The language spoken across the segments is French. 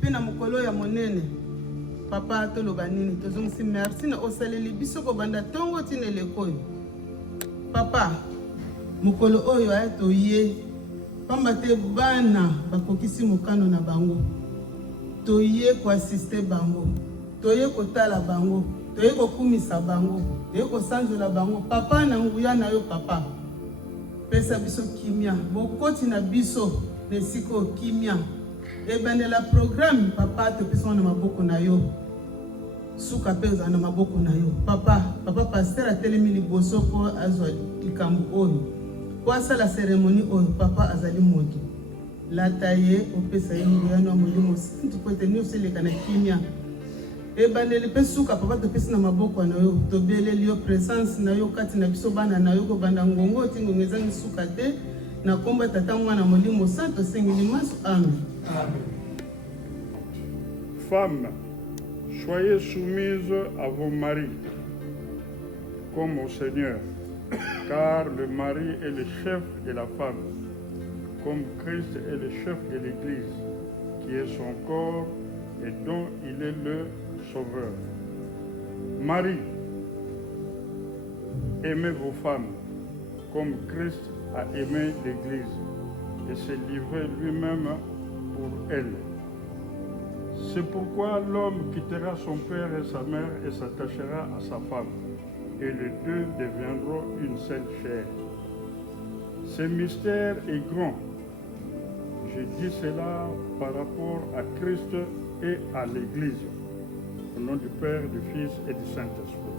pe na mokolo ya monene. Papa toloba nini tozongisi merci na osaleli biso ko banda tongo tinele koyo. Papa mokolo oyo toye pamba te bana bakokisi mokano na bango. Toye ko assister bango. Toye ko tala bango. Toye ko kumisa bango. Toye ko sanjola bango. Papa na nguya na yo papa. Pesa biso kimia. Bokoti na biso nesiko kimia. Ebandela programme papa te pesa na maboko na yo. Suka pesa na maboko na yo. Papa pasteur atelemi liboso ko azwa likambo oyo. Ko asala cérémonie oyo papa azali moto. Lataye opesa yengo ya no molimo sintu ko tenir seleka na kimia. Ebandeli pe suka papa te pesa na maboko na yo. Tobeleli yo présence na yo kati na biso bana na yo ko banda ngongo tingo ngezangi suka te na komba tata mwana molimo santo sengeli masu amen. Amen. Femmes, soyez soumises à vos maris, comme au Seigneur, car le mari est le chef de la femme, comme Christ est le chef de l'Église, qui est son corps et dont il est le sauveur. Marie, aimez vos femmes, comme Christ a aimé l'Église et s'est livré lui-même pour elle. C'est pourquoi l'homme quittera son père et sa mère et s'attachera à sa femme, et les deux deviendront une seule chair. Ce mystère est grand. Je dis cela par rapport à Christ et à l'Église. Au nom du Père, du Fils et du Saint-Esprit.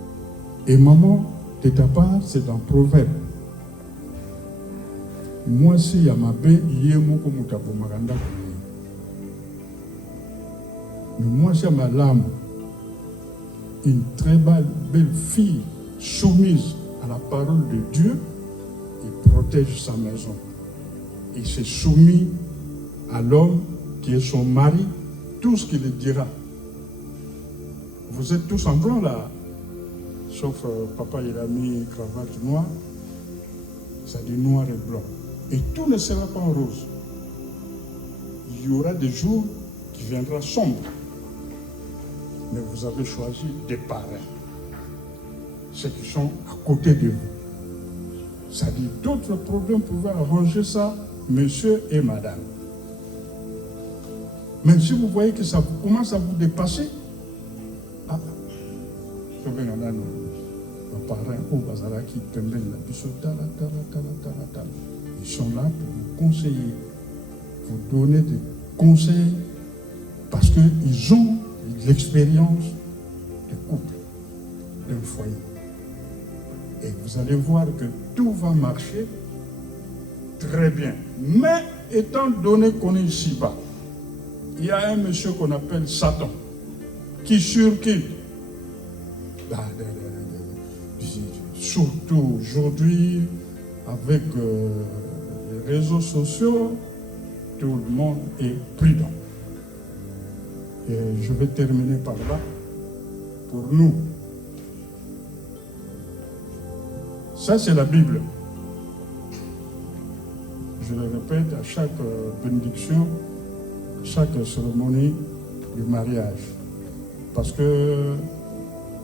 Et maman, de ta part, c'est dans Proverbe. Moi, si Yamabe, Yemo, comme Tapo Maranda. Mais moi, c'est ma lame, une très belle fille soumise à la parole de Dieu et protège sa maison. Et c'est soumis à l'homme qui est son mari, tout ce qu'il dira. Vous êtes tous en blanc là, sauf papa, il a mis cravate noire, ça dit noir et blanc. Et tout ne sera pas en rose. Il y aura des jours qui viendront sombres. Mais vous avez choisi des parrains, ceux qui sont à côté de vous. Ça dit d'autres problèmes pouvaient arranger ça, monsieur et madame. Mais si vous voyez que ça commence à vous dépasser, ils sont là pour vous conseiller, vous donner des conseils, parce qu'ils ont l'expérience du couple, d'un foyer. Et vous allez voir que tout va marcher très bien. Mais étant donné qu'on est ici-bas, il y a un monsieur qu'on appelle Satan, qui surkille. Surtout aujourd'hui, avec les réseaux sociaux, tout le monde est prudent. Et je vais terminer par là. Pour nous, ça c'est la Bible. Je le répète à chaque bénédiction, à chaque cérémonie du mariage. Parce que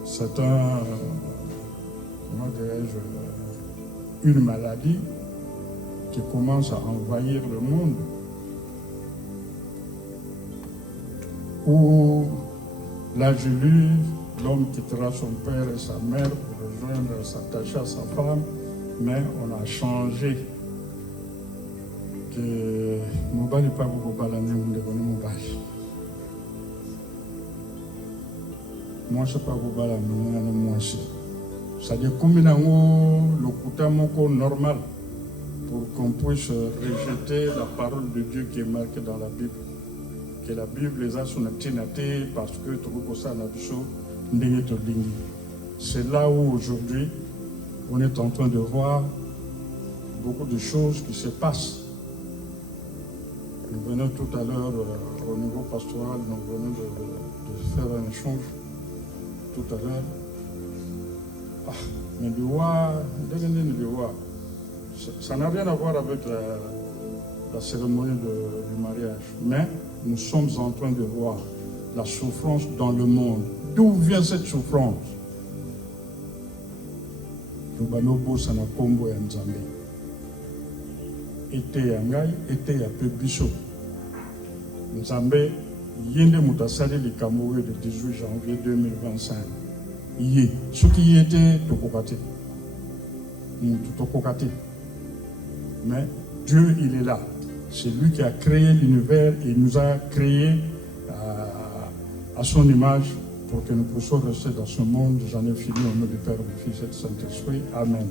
c'est comment dirais-je, une maladie qui commence à envahir le monde, où l'âge lu, l'homme quittera son père et sa mère pour rejoindre, s'attacher à sa femme, mais on a changé. Que Mobali pas beaucoup balané Mobali. Moi je ne sais pas beaucoup balané moi aussi. C'est-à-dire comme il a le couteau normal pour qu'on puisse rejeter la parole de Dieu qui est marquée dans la Bible. Que la Bible les a sur notre tinate parce que tout ça n'a c'est là où aujourd'hui on est en train de voir beaucoup de choses qui se passent. Nous venons tout à l'heure au niveau pastoral, nous venons de faire un échange tout à l'heure. Mais ça n'a rien à voir avec la cérémonie du mariage. Mais nous sommes en train de voir la souffrance dans le monde. D'où vient cette souffrance? Lubanobo sana kombo ya Nzambe. Ete ya ngai, ete ya pe biso. Nzambe yende mutasali likambo le 18 janvier 2025. Yé, ce qui était tokokate. Tokokate. Mais Dieu, il est là. C'est lui qui a créé l'univers et il nous a créés à son image pour que nous puissions rester dans ce monde. J'en ai fini au nom du Père, du Fils et du Saint-Esprit. Amen.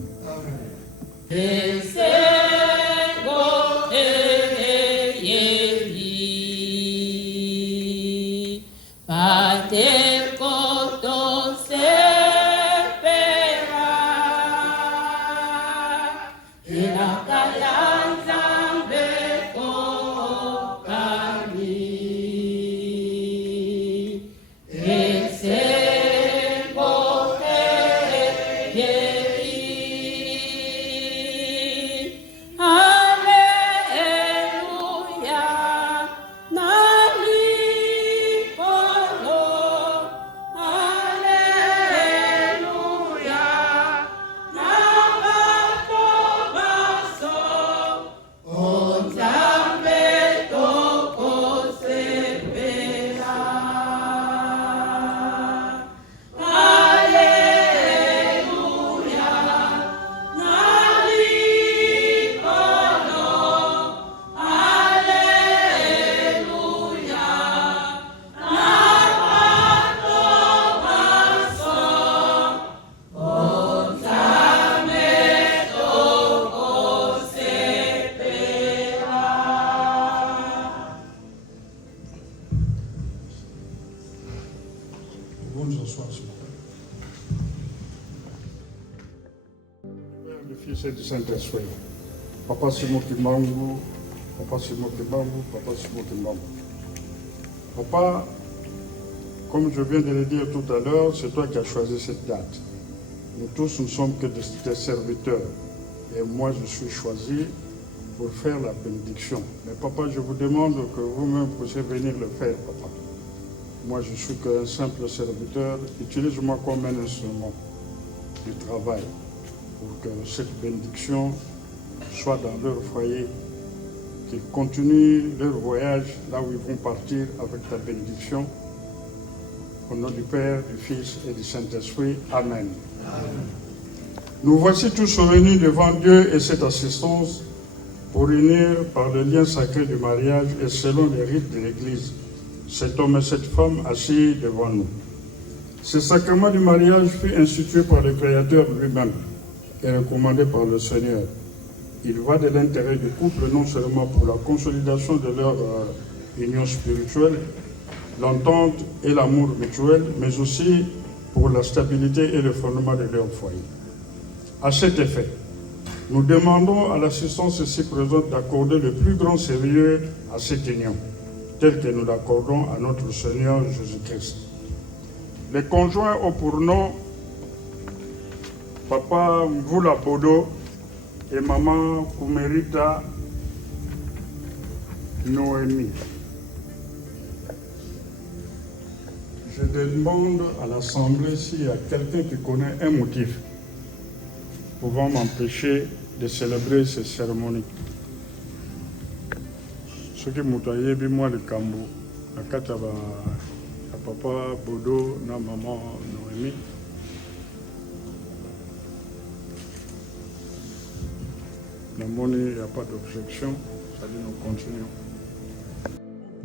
Le Fils et du Saint-Esprit. Papa Simo Kimbangu, Papa Simo Kimbangu, Papa Simo Kimbangu. Papa, comme je viens de le dire tout à l'heure, c'est toi qui as choisi cette date. Nous tous ne sommes que des serviteurs. Et moi, je suis choisi pour faire la bénédiction. Mais papa, je vous demande que vous-même puissiez venir le faire, papa. Moi, je suis qu'un simple serviteur. Utilise-moi comme un instrument du travail pour que cette bénédiction soit dans leur foyer, qu'ils continuent leur voyage là où ils vont partir avec ta bénédiction. Au nom du Père, du Fils et du Saint-Esprit. Amen. Amen. Nous voici tous réunis devant Dieu et cette assistance pour unir par le lien sacré du mariage et selon les rites de l'Église, cet homme et cette femme assis devant nous. Ce sacrement du mariage fut institué par le Créateur lui-même et recommandé par le Seigneur. Il va de l'intérêt du couple non seulement pour la consolidation de leur union spirituelle, l'entente et l'amour mutuel, mais aussi pour la stabilité et le fondement de leur foyer. À cet effet, nous demandons à l'assistance ici présente d'accorder le plus grand sérieux à cette union, tel que nous l'accordons à notre Seigneur Jésus-Christ. Les conjoints ont pour nom Papa Mvula Bodo et Maman Kumerita Noémie. Je demande à l'Assemblée s'il y a quelqu'un qui connaît un motif pouvant m'empêcher de célébrer ces cérémonies. Ce qui m'a dit, moi, le Kambo, la Kataba, Papa Bodo, na Maman Noémie. Il n'y a pas d'objection, ça dit nous continuons.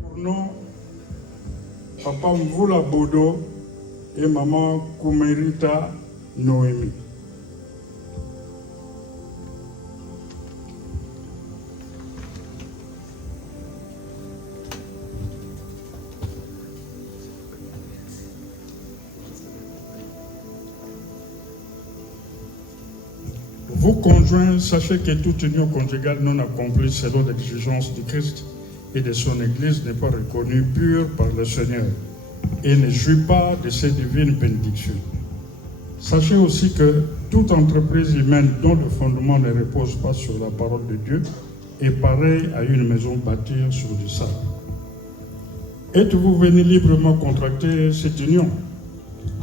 Pour nous, Papa Mvula Bodo et Maman Kumerita Noémie. Vous conjoints, sachez que toute union conjugale non accomplie selon l'exigence du Christ et de son Église n'est pas reconnue pure par le Seigneur et ne jouit pas de ses divines bénédictions. Sachez aussi que toute entreprise humaine dont le fondement ne repose pas sur la parole de Dieu est pareille à une maison bâtie sur du sable. Êtes-vous venu librement contracter cette union?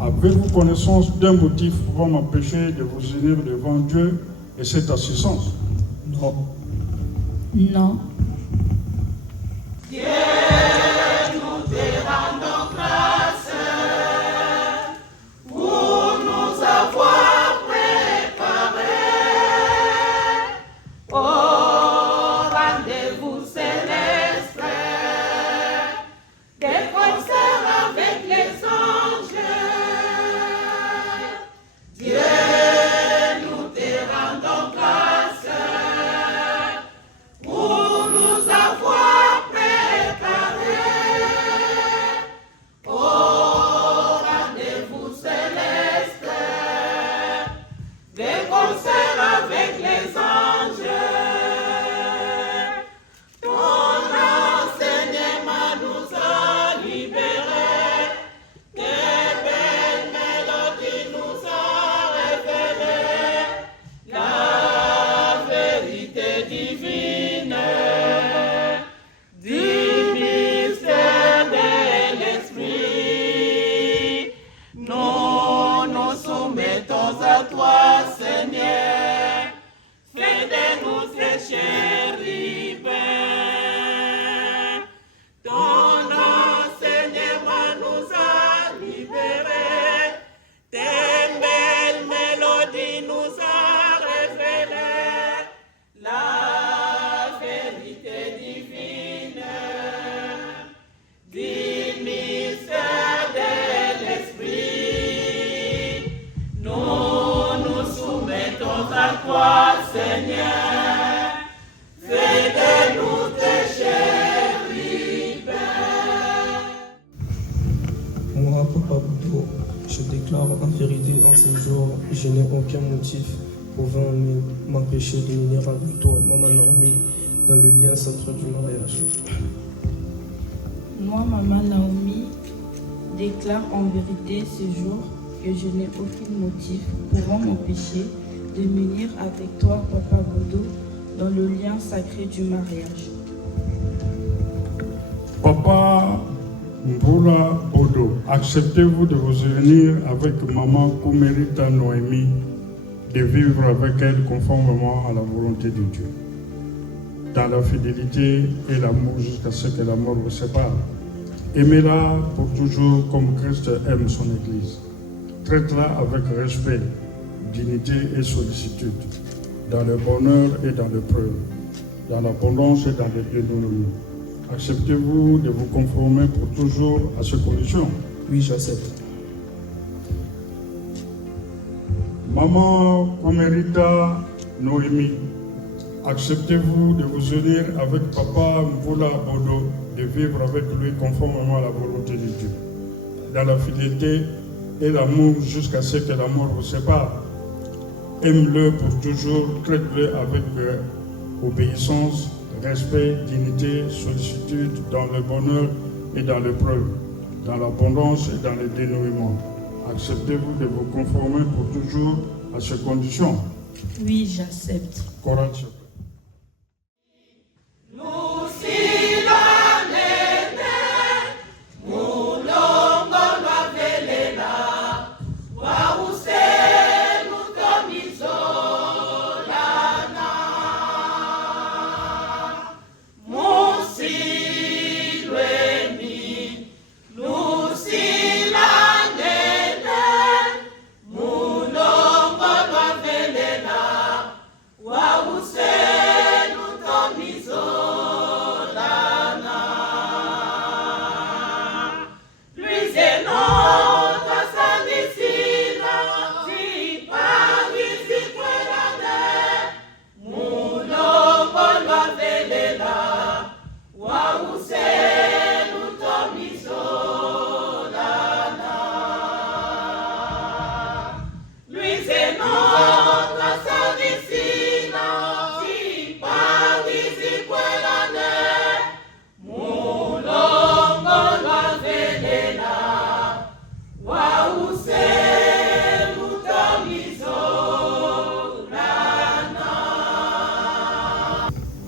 Avez-vous connaissance d'un motif pouvant m'empêcher de vous unir devant Dieu et cette assistance? Non. Non. Moi, Papa Boudou, je déclare en vérité en ce jour, je n'ai aucun motif pouvant m'empêcher de venir avec toi, Maman Naomi, dans le lien sacré du mariage. Moi, Maman Naomi, déclare en vérité ce jour que je n'ai aucun motif pouvant m'empêcher de m'unir avec toi, Papa Boudou, dans le lien sacré du mariage. Papa Mboula Bodo, acceptez-vous de vous unir avec Maman Koumerita Noémie, de vivre avec elle conformément à la volonté de Dieu, dans la fidélité et l'amour jusqu'à ce que la mort vous sépare. Aimez-la pour toujours comme Christ aime son Église. Traite-la avec respect, dignité et sollicitude, dans le bonheur et dans l'épreuve, dans l'abondance et dans le dénouement. Acceptez-vous de vous conformer pour toujours à ces conditions? Oui, j'accepte. Maman Koumerita Noémie, acceptez-vous de vous unir avec Papa Mboula Bodo, de vivre avec lui conformément à la volonté de Dieu, dans la fidélité et l'amour jusqu'à ce que la mort vous sépare? Aime-le pour toujours, traite-le avec obéissance, respect, dignité, sollicitude, dans le bonheur et dans l'épreuve, dans l'abondance et dans le dénouement. Acceptez-vous de vous conformer pour toujours à ces conditions? Oui, j'accepte. Courage.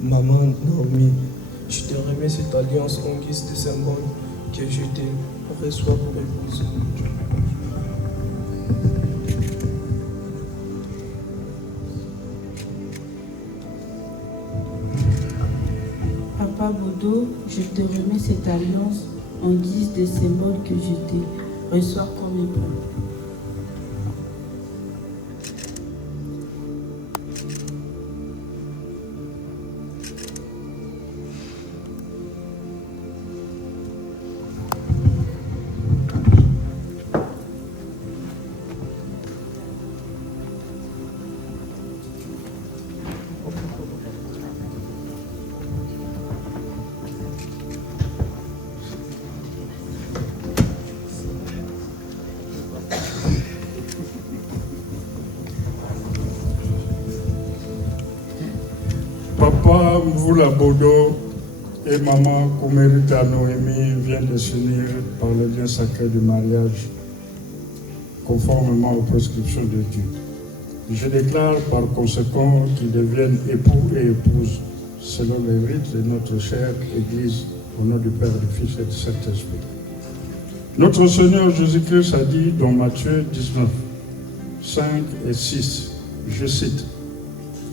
Maman Naomi, je te remets cette alliance en guise de symbole que je te reçois pour épouse. Papa Bodo, je te remets cette alliance en guise de symbole que je te reçois comme époux. Papa Mvula Bodo et maman Koumerita Noémie viennent de s'unir par le lien sacré du mariage, conformément aux prescriptions de Dieu. Je déclare par conséquent qu'ils deviennent époux et épouses selon les rites de notre chère Église, au nom du Père, du Fils et du Saint-Esprit. Notre Seigneur Jésus-Christ a dit dans Matthieu 19, 5 et 6, je cite,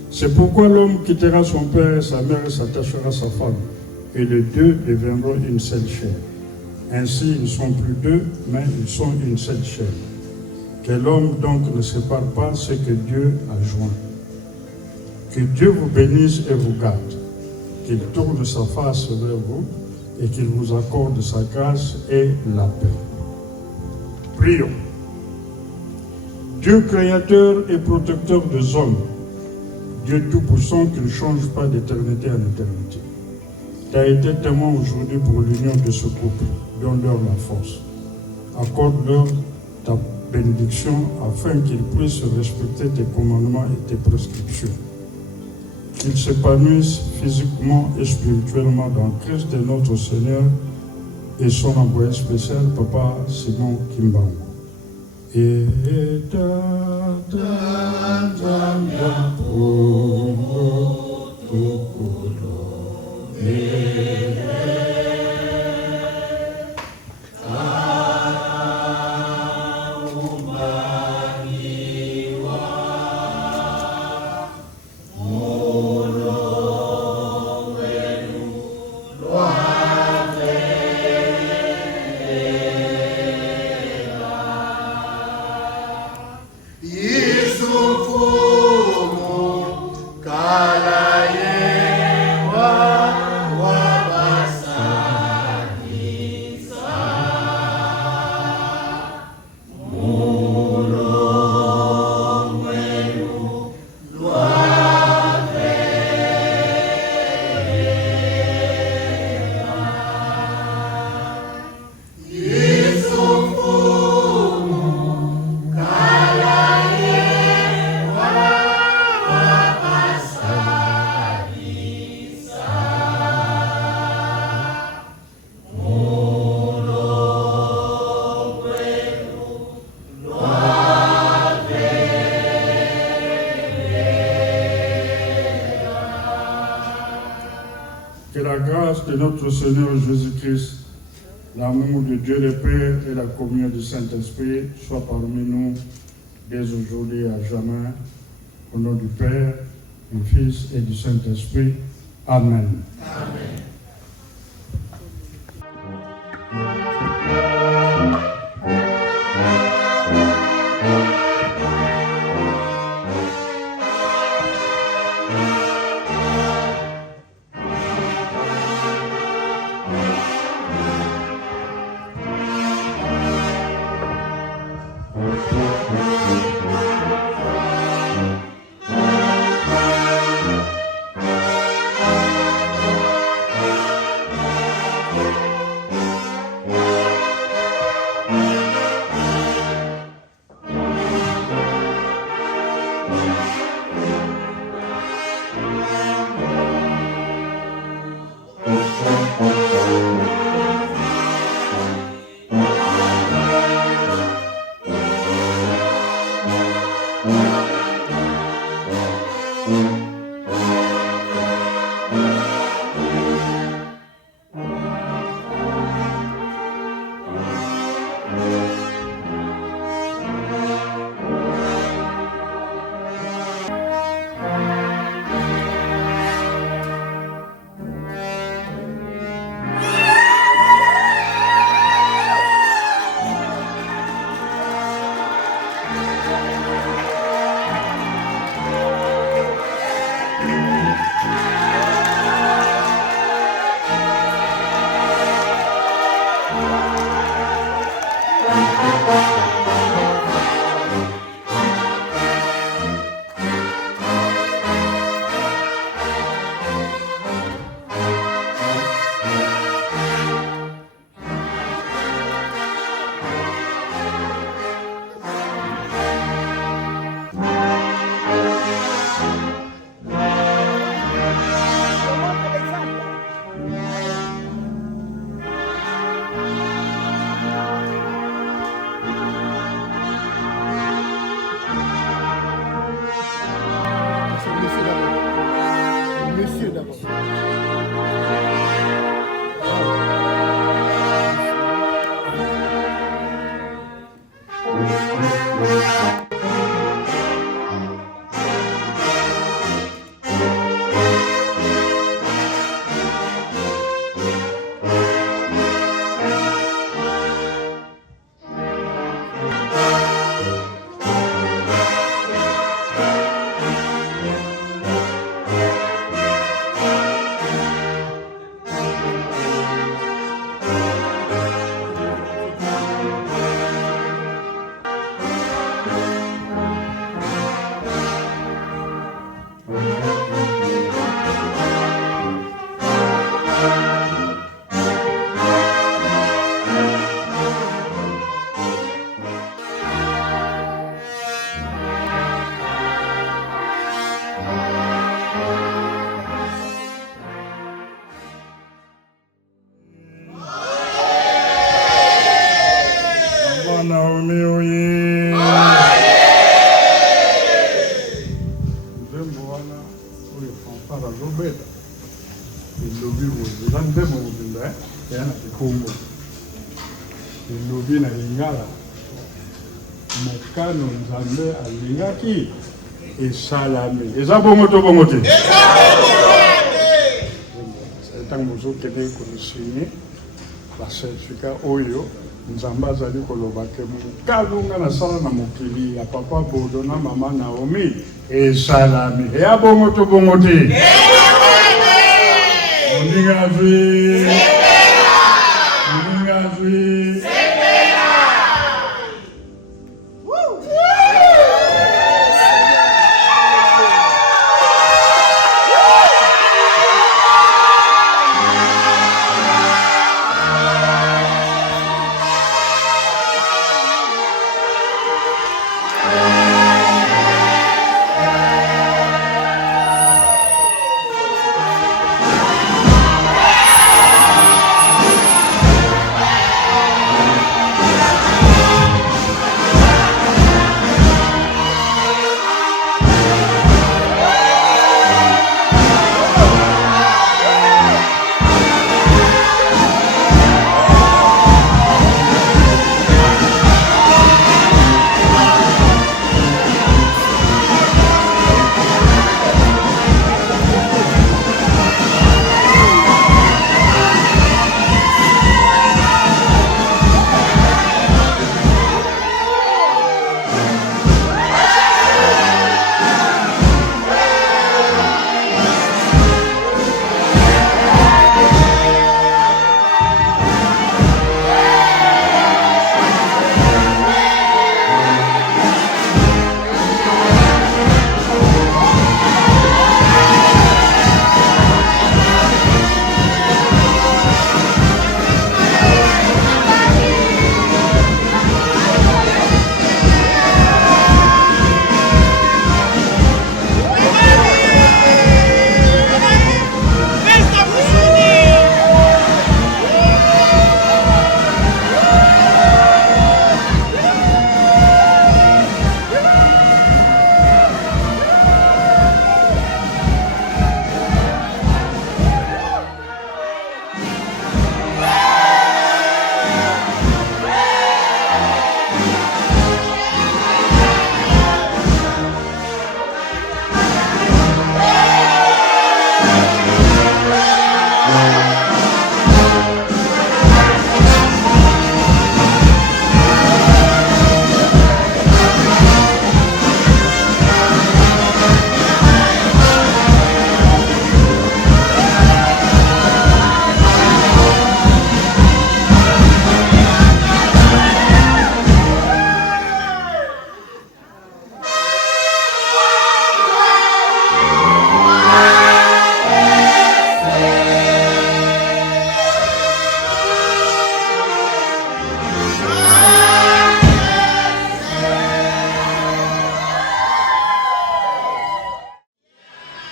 « C'est pourquoi l'homme quittera son père et sa mère et s'attachera à sa femme, et les deux deviendront une seule chair. Ainsi, ils ne sont plus deux, mais ils sont une seule chair. Que l'homme donc ne sépare pas ce que Dieu a joint. Que Dieu vous bénisse et vous garde, qu'il tourne sa face vers vous et qu'il vous accorde sa grâce et la paix. » Prions. Dieu créateur et protecteur des hommes, Dieu tout-puissant qui ne change pas d'éternité en éternité. Tu as été témoin aujourd'hui pour l'union de ce couple. Donne-leur la force. Accorde-leur ta bénédiction afin qu'ils puissent respecter tes commandements et tes prescriptions. Qu'ils s'épanouissent physiquement et spirituellement dans Christ et notre Seigneur et son envoyé spécial, Papa Simon Kimbangu. Et que la grâce de notre Seigneur Jésus-Christ, l'amour de Dieu le Père et la communion du Saint-Esprit soient parmi nous dès aujourd'hui et à jamais. Au nom du Père, du Fils et du Saint-Esprit. Amen. Amen. Zande mobimba ya na Kikongo. Elobi na Lingala. Mokano Nzambe alingaki esalami. Eza bongo to bongo te. Tant mozo kende konisini ba certificat oyo Nzambe azali koloba ke mokalunga na sala na mokili ya papa Bodo na mama Naomi esalami. Ya bongo to bongo te. Moninga zwi. Moninga zwi.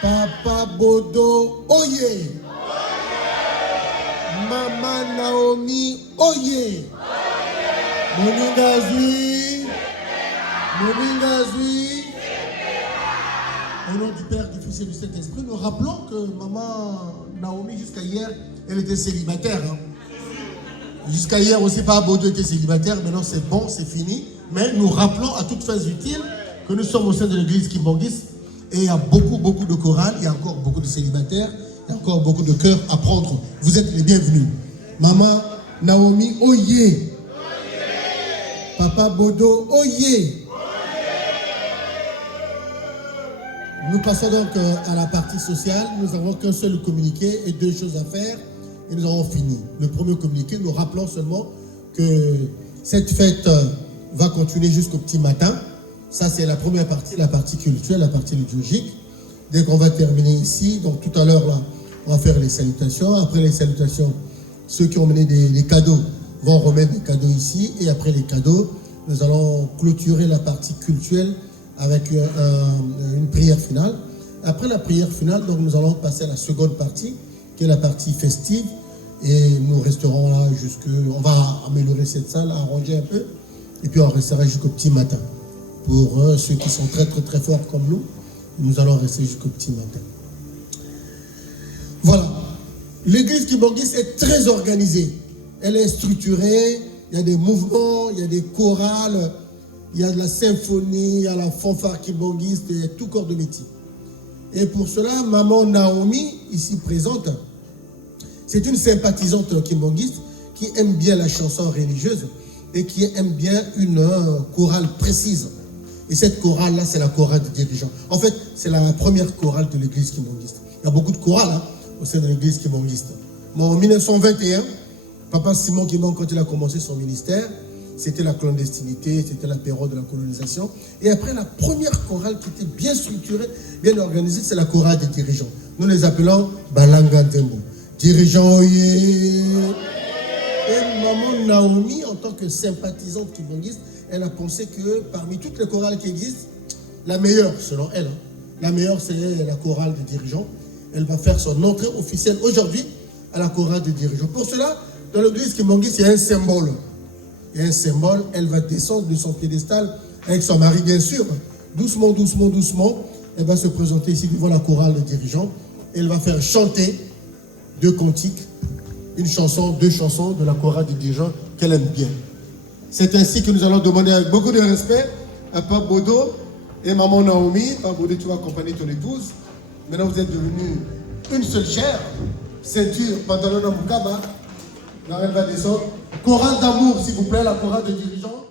Papa Bodo, oye. Mama Naomi, oye. Moninga zui. Moninga zui. Au nom du Père, du Fils et du Saint-Esprit, nous rappelons que maman Naomi, jusqu'à hier, elle était célibataire. Hein. Jusqu'à hier aussi, Papa Bodo était célibataire. Maintenant, c'est bon, c'est fini. Mais nous rappelons à toutes fins utiles que nous sommes au sein de l'église Kimbangis. Et il y a beaucoup de chorales, il y a encore beaucoup de célibataires, il y a encore beaucoup de cœurs à prendre. Vous êtes les bienvenus. Maman Naomi, oyez. Papa Bodo, oyez. Nous passons donc à la partie sociale. Nous n'avons qu'un seul communiqué et 2 choses à faire. Et nous avons fini. Le premier communiqué, nous rappelons seulement que cette fête va continuer jusqu'au petit matin. Ça, c'est la première partie, la partie culturelle, la partie liturgique. Dès qu'on va terminer ici, donc tout à l'heure, là, on va faire les salutations. Après les salutations, ceux qui ont mené des cadeaux vont remettre des cadeaux ici. Et après les cadeaux, nous allons clôturer la partie culturelle avec une prière finale. Après la prière finale, donc, nous allons passer à la seconde partie, qui est la partie festive. Et nous resterons là on va améliorer cette salle, arranger un peu. Et puis on restera jusqu'au petit matin. Pour ceux qui sont très forts comme nous allons rester jusqu'au petit matin. Voilà. l'église Kimbangiste est très organisée. Elle est structurée, il y a des mouvements, il y a des chorales, il y a de la symphonie, il y a la fanfare Kimbangiste, il y a tout corps de métier. Et pour cela, maman Naomi, ici présente, c'est une sympathisante kimbangiste qui aime bien la chanson religieuse et qui aime bien une chorale précise. Et cette chorale-là, c'est la chorale des dirigeants. En fait, c'est la première chorale de l'église kimbangiste. Il y a beaucoup de chorales au sein de l'église kimbangiste. Mais en 1921, Papa Simon Kimbang, quand il a commencé son ministère, c'était la clandestinité, c'était la période de la colonisation. Et après, la première chorale qui était bien structurée, bien organisée, c'est la chorale des dirigeants. Nous les appelons Balanga Ntembo. Dirigeants, et maman Naomi, en tant que sympathisante kimbangiste, elle a pensé que parmi toutes les chorales qui existent, la meilleure, selon elle, la meilleure, c'est la chorale des dirigeants. Elle va faire son entrée officielle aujourd'hui à la chorale des dirigeants. Pour cela, dans l'église kimbangiste, il y a un symbole. Il y a un symbole, elle va descendre de son piédestal avec son mari, bien sûr. Doucement, doucement, doucement, elle va se présenter ici devant la chorale des dirigeants. Elle va faire chanter 2 cantiques, une chanson, 2 chansons de la chorale des dirigeants qu'elle aime bien. C'est ainsi que nous allons demander avec beaucoup de respect à Pape Bodo et maman Naomi. Pape Bodo, tu vas accompagner ton épouse. Maintenant, vous êtes devenus une seule chair, ceinture, pantalon à Mukaba. Là, elle va descendre. Chorale d'amour, s'il vous plaît, la chorale des dirigeants.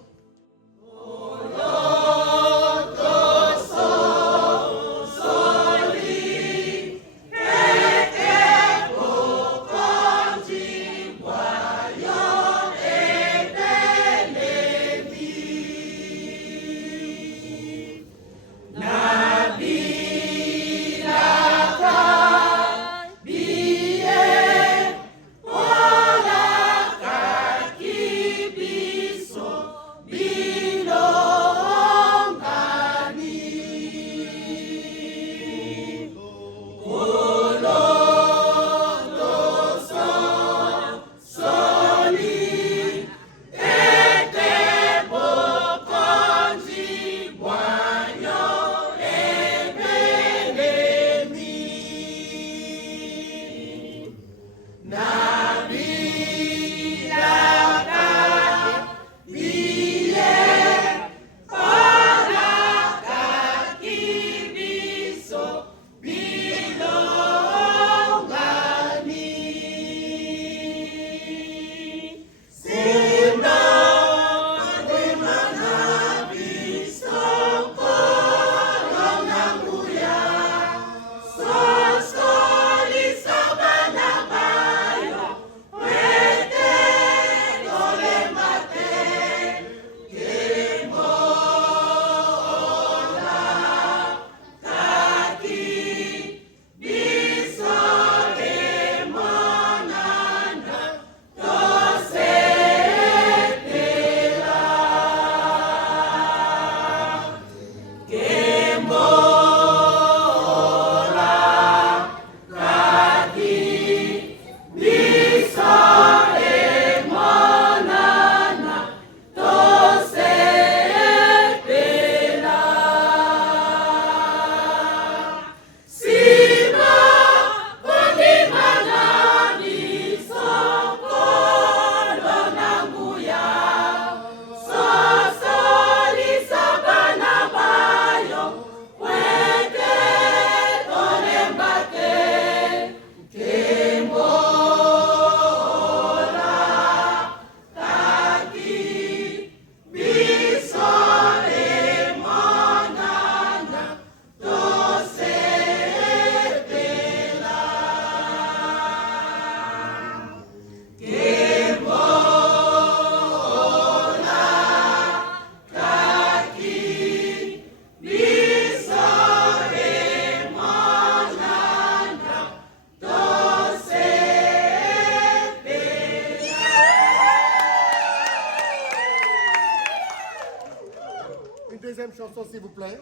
Deuxième chanson, s'il vous plaît.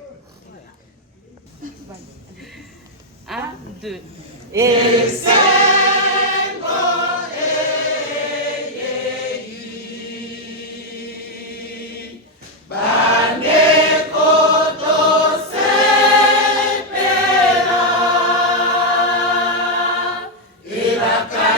1, 2. Et la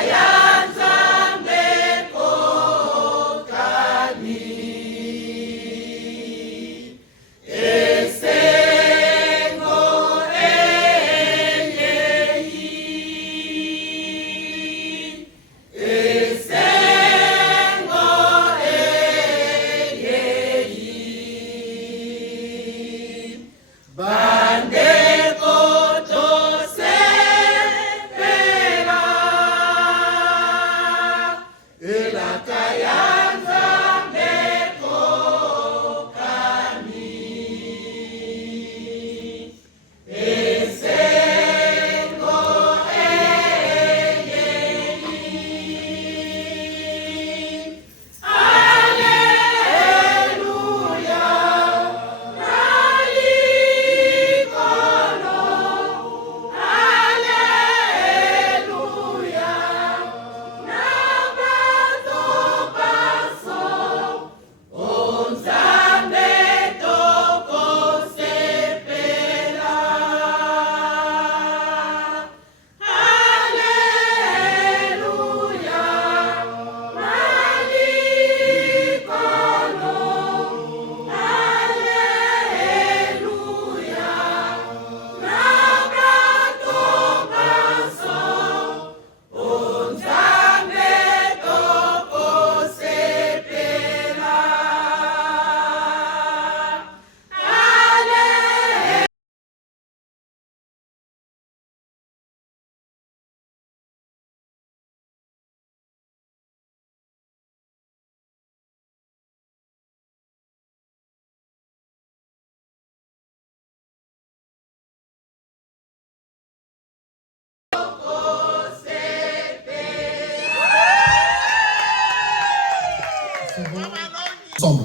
ensemble.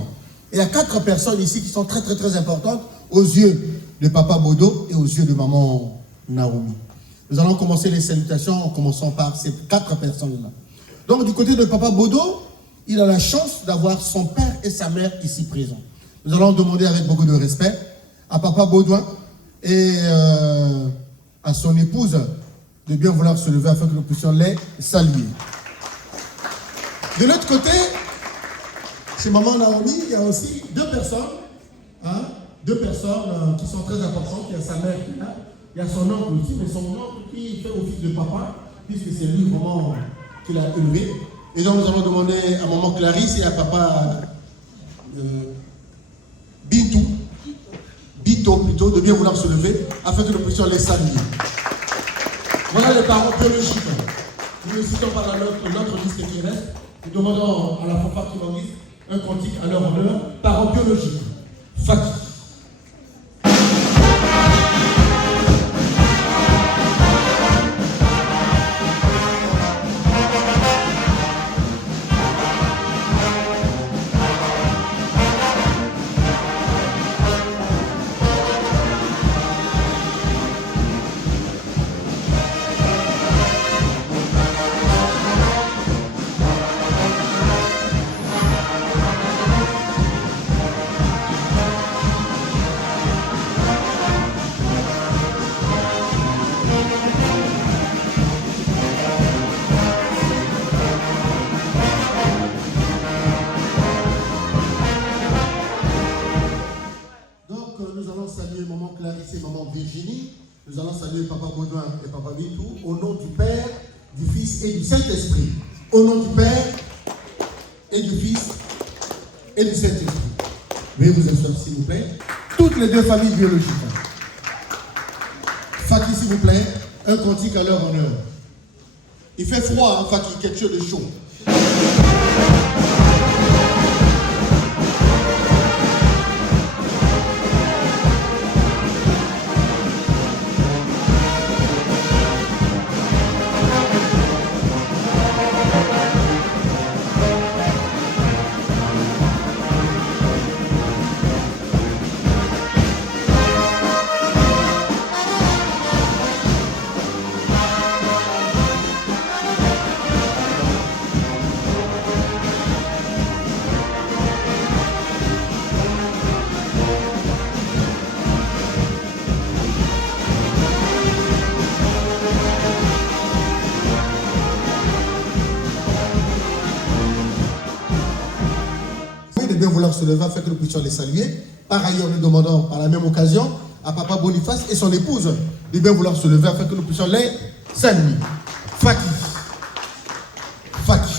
Et il y a 4 personnes ici qui sont très très très importantes aux yeux de Papa Bodo et aux yeux de Maman Naomi. Nous allons commencer les salutations en commençant par ces 4 personnes-là. Donc du côté de Papa Bodo, il a la chance d'avoir son père et sa mère ici présents. Nous allons demander avec beaucoup de respect à Papa Baudouin et à son épouse de bien vouloir se lever afin que nous puissions les saluer. De l'autre côté, chez Maman Naomi, il y a aussi 2 personnes, qui sont très importantes. Il y a sa mère qui est là, il y a son oncle aussi, mais son oncle qui fait office de papa, puisque c'est lui vraiment qui l'a élevé. Et donc nous allons demander à Maman Clarisse et à Papa Bito plutôt, de bien vouloir se lever afin que nous puissions les saluer. Voilà les parents biologiques. Nous ne citons pas notre liste qui reste. Nous demandons à la fanfare qui m'organise un cantique à leur honneur. Parents biologiques. Faki. Nous allons saluer Papa Baudouin et Papa Bitou au nom du Père, du Fils et du Saint-Esprit. Au nom du Père et du Fils et du Saint-Esprit. Veuillez vous asseoir s'il vous plaît. Toutes les 2 familles biologiques. Faki s'il vous plaît, un cantique à leur honneur. Il fait froid, hein, Faki, quelque chose de chaud. Bien vouloir se lever afin que nous puissions les saluer. Par ailleurs, nous demandons par la même occasion à Papa Boniface et son épouse de bien vouloir se lever afin que nous puissions les saluer. Faki. Faki.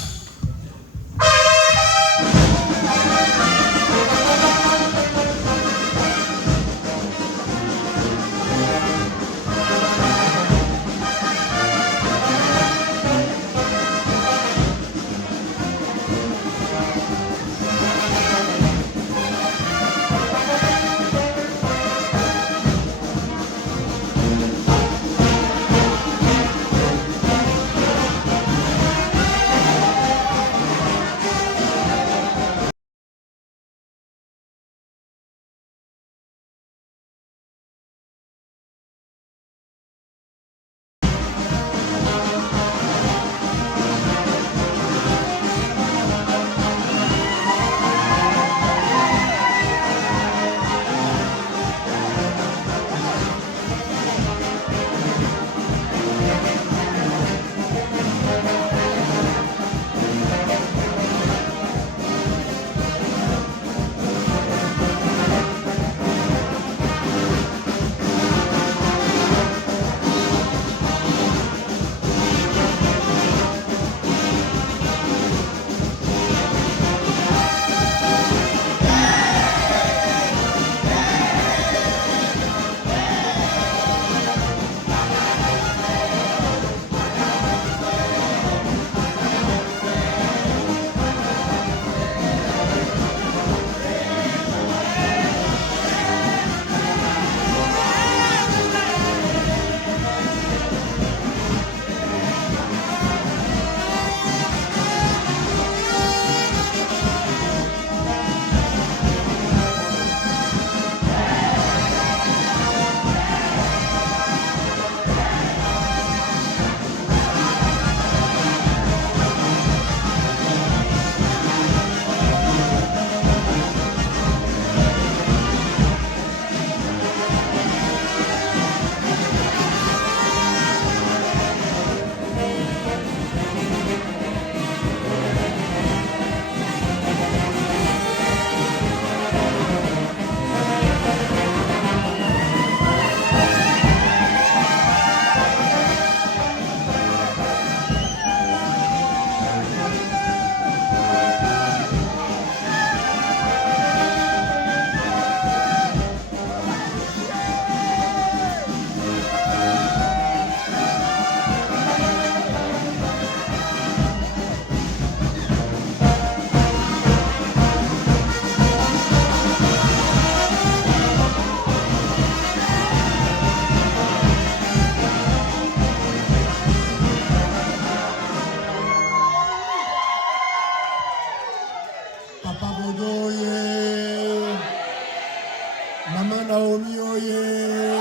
Naomi Oye,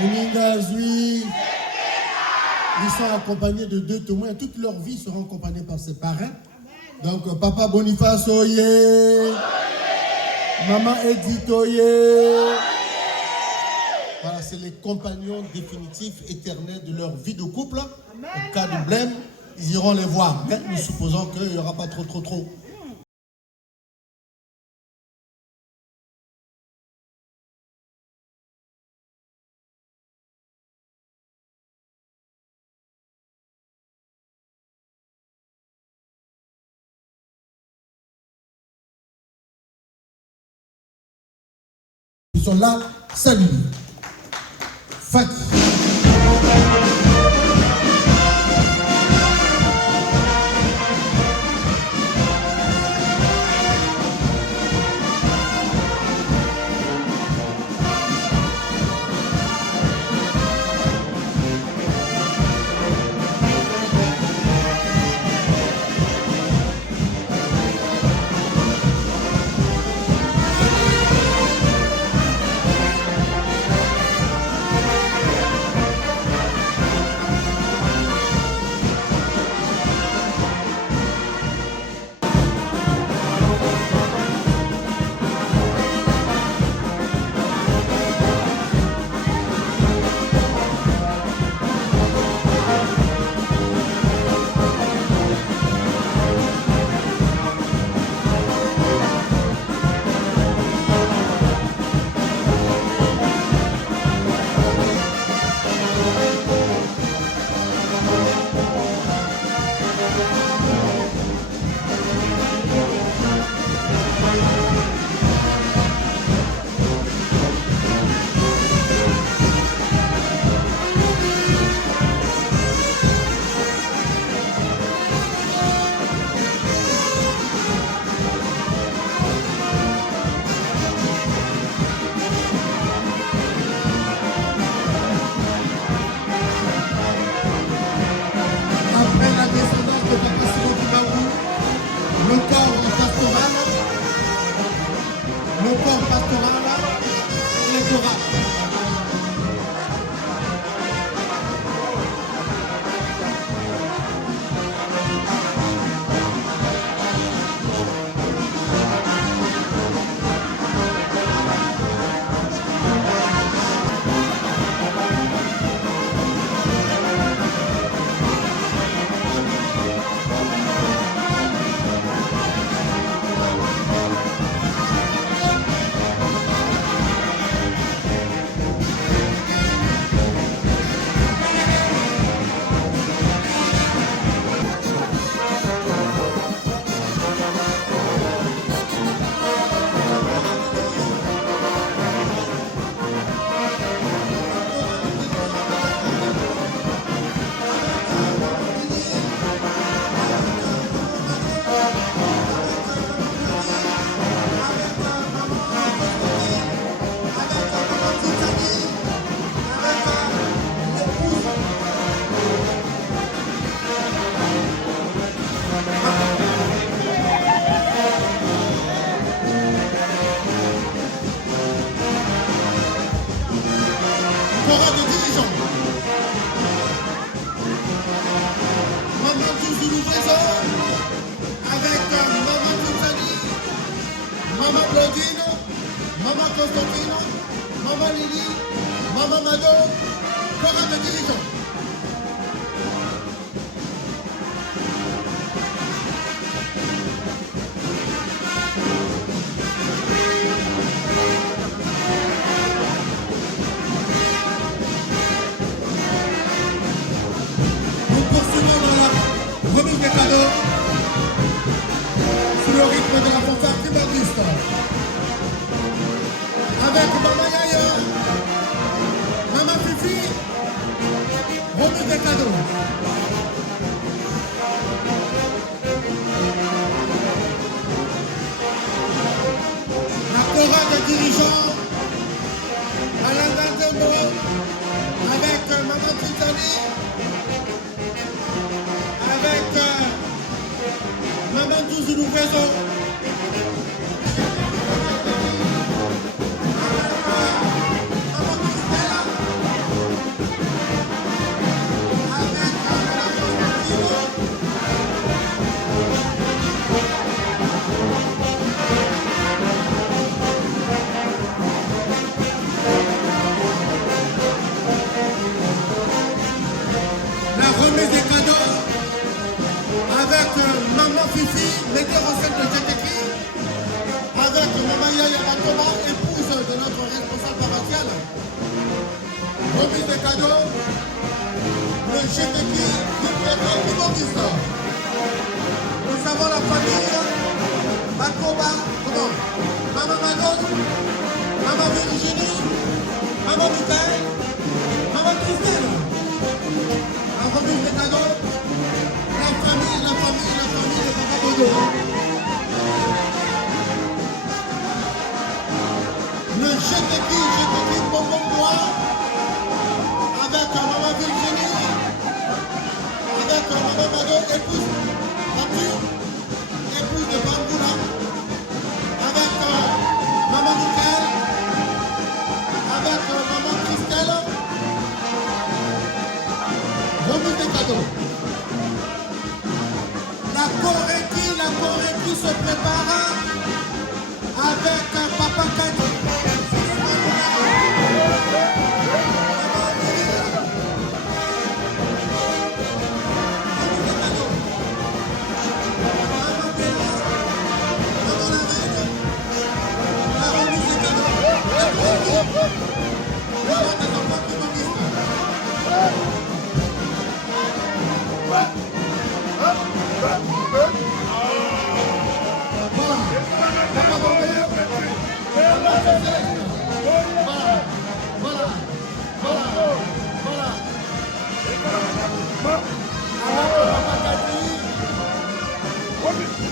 Mouninga Zui. Ils sont accompagnés de 2 témoins. Toute leur vie seront accompagnés par ses parrains. Donc, Papa Boniface Oye, Maman Edith Oye. Voilà, c'est les compagnons définitifs, éternels de leur vie de couple. En cas de blême, ils iront les voir. Mais nous supposons qu'il n'y aura pas trop. Ils sont là, salut. Fatih. Nous nous faisons Maman Yaya Matoma, épouse de notre responsable paroissial. Remise de cadeaux. Le GTQ du préfet humoriste. Nous avons la famille Makoba, comment? Maman Manon, Maman Virginie, Maman Michael, Maman Christelle. La remise des cadeaux. La famille de Papa Bodo. Le GTQ Bonbon Bois. Avec Maman Virginie. Avec Maman Mado, épouse Nature, épouse de Bamboula, avec Maman Michael, avec Maman Christelle, remise des cadeaux. La Corée qui se prépare avec Papa Kanye.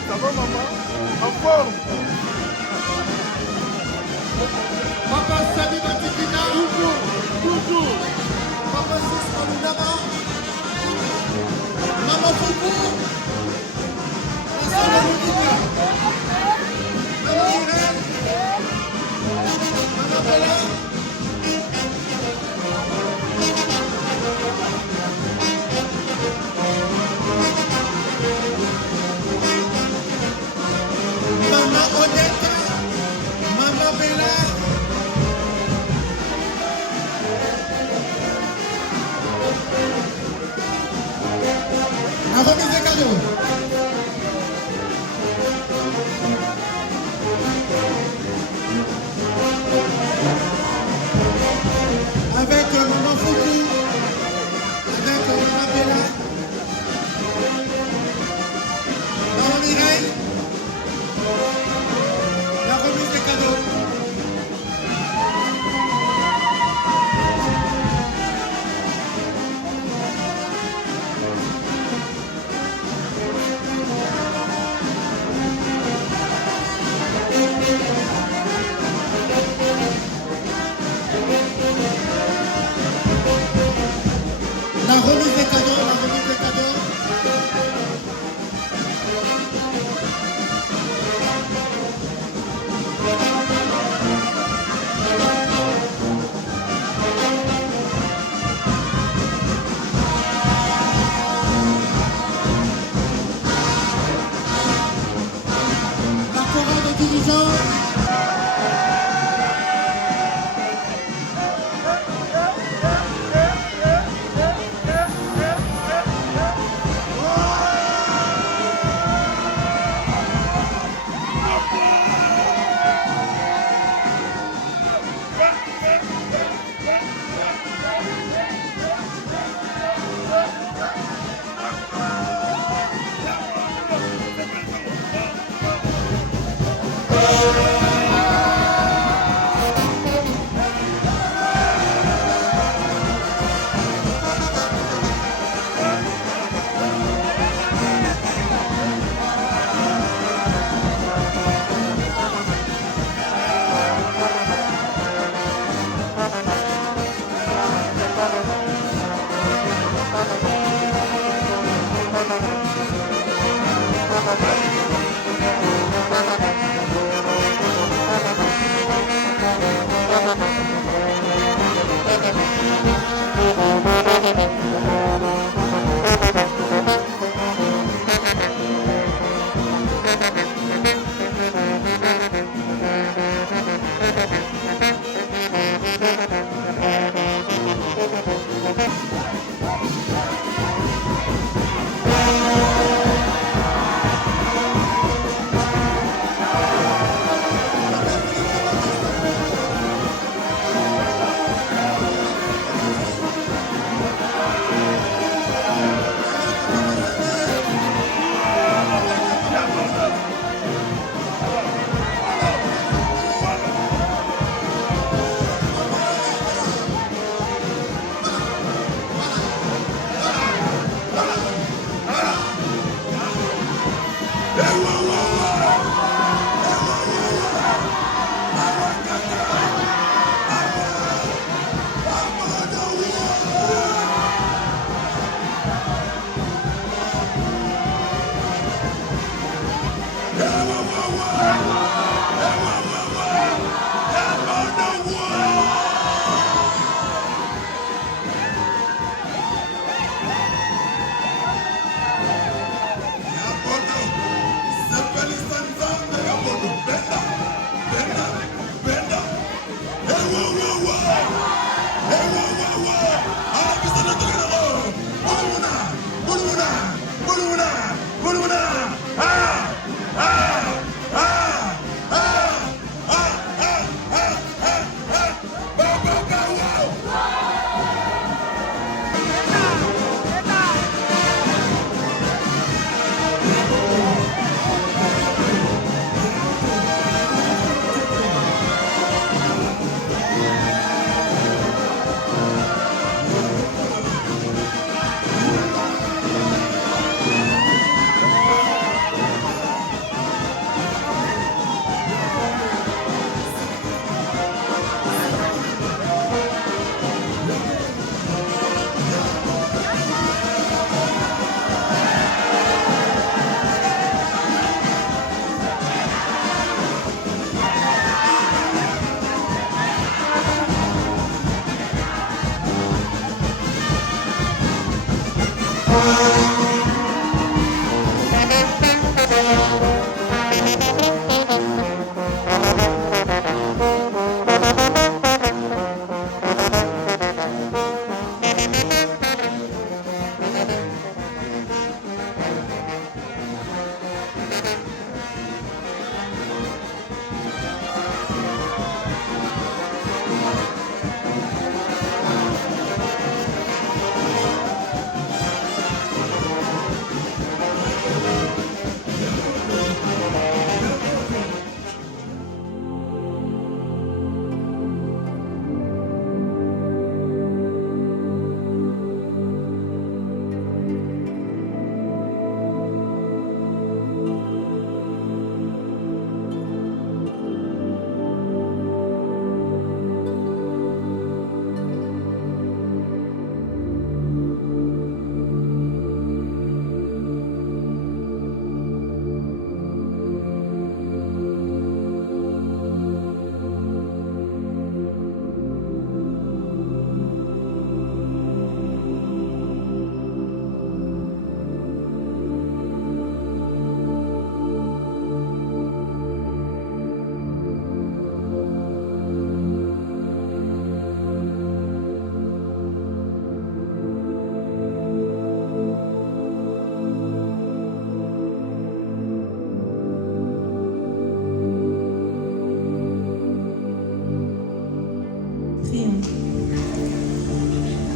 Ça va, maman? En forme? Papa Sadi Batikina. Toujours. Papa Sisma Lunaba. Maman Foufou. La sœur de Monica. Maman Irène. Maman Bella. Maman Odette. Maman Bella. La remise des cadeaux. Avec Maman Fouki, avec Maman Bella, Maman Mireille, la remise des cadeaux. La remise des cadeaux, la remise des cadeaux. La chorale de dirigeants.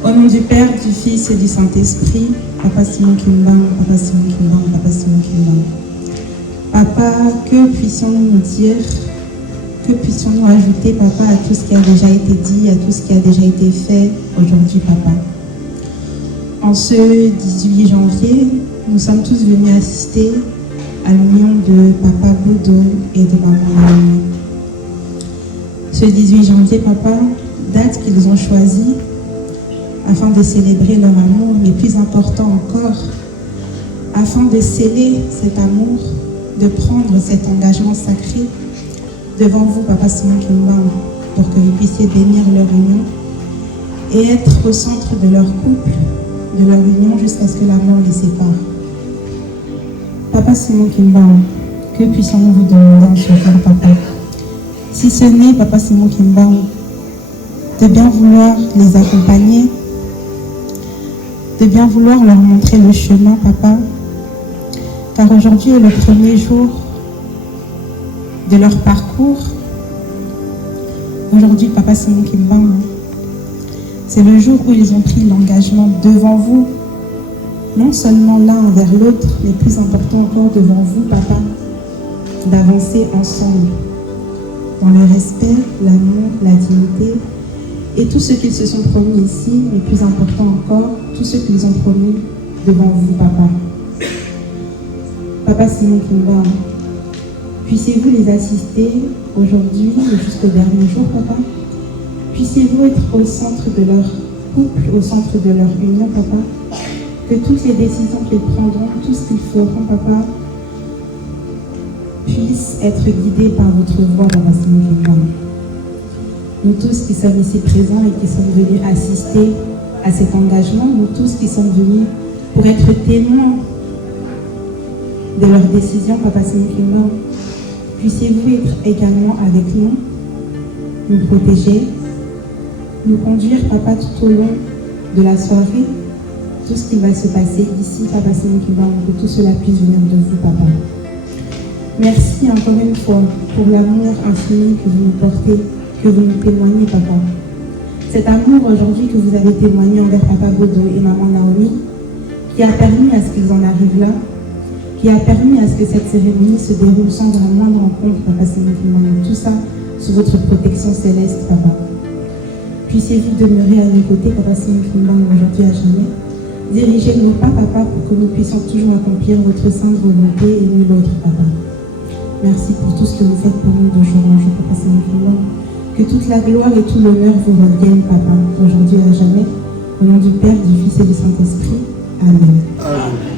Au nom du Père, du Fils et du Saint-Esprit, Papa Simon Kimbang, Papa Simon Kimbang, Papa Simon Kimbang. Papa, que puissions-nous dire, que puissions-nous ajouter, Papa, à tout ce qui a déjà été dit, à tout ce qui a déjà été fait aujourd'hui, Papa. En ce 18 janvier, nous sommes tous venus assister à l'union de Papa Bodo et de Maman Naomi. Ce 18 janvier, Papa, date qu'ils ont choisie afin de célébrer leur amour, mais plus important encore, afin de sceller cet amour, de prendre cet engagement sacré devant vous, Papa Simon Kimbang, pour que vous puissiez bénir leur union et être au centre de leur couple, de leur union, jusqu'à ce que la mort les sépare. Papa Simon Kimbang, que puissions-nous vous demander en ce jour, Papa? Si ce n'est, Papa Simon Kimbang, de bien vouloir les accompagner, de bien vouloir leur montrer le chemin, Papa, car aujourd'hui est le premier jour de leur parcours. Aujourd'hui, Papa Simon Kimbang, c'est le jour où ils ont pris l'engagement devant vous, non seulement l'un envers l'autre, mais plus important encore devant vous, Papa, d'avancer ensemble dans le respect, l'amour, la dignité et tout ce qu'ils se sont promis ici, mais plus important encore, tout ce qu'ils ont promis devant vous, Papa. Papa Simon Kimbang, puissiez-vous les assister aujourd'hui et jusqu'au dernier jour, Papa. Puissiez-vous être au centre de leur couple, au centre de leur union, Papa. Que toutes les décisions qu'ils prendront, tout ce qu'ils feront, Papa, puissent être guidés par votre voix, Papa Simon Kimbang. Nous tous qui sommes ici présents et qui sommes venus assister à cet engagement, nous tous qui sommes venus pour être témoins de leurs décisions, Papa Simon Kimbang, puissiez-vous être également avec nous, nous protéger, nous conduire, Papa, tout au long de la soirée, tout ce qui va se passer ici, Papa Simon Kimbang, que tout cela puisse venir de vous, Papa. Merci encore une fois pour l'amour infini que vous nous portez, que vous nous témoignez, Papa. Cet amour aujourd'hui que vous avez témoigné envers Papa Bodo et Maman Naomi, qui a permis à ce qu'ils en arrivent là, qui a permis à ce que cette cérémonie se déroule sans la moindre rencontre, Papa Simon Kimbang. Tout ça sous votre protection céleste, Papa. Puissiez-vous demeurer à nos côtés, Papa Simon Kimbang, aujourd'hui à jamais. Dirigez nos pas, Papa, pour que nous puissions toujours accomplir votre sainte volonté et nul autre, Papa. Merci pour tout ce que vous faites pour nous de jour en jour, Papa Simon Kimbang. Que toute la gloire et tout l'honneur vous reviennent, Papa, aujourd'hui à jamais. Au nom du Père, du Fils et du Saint-Esprit. Amen. Amen.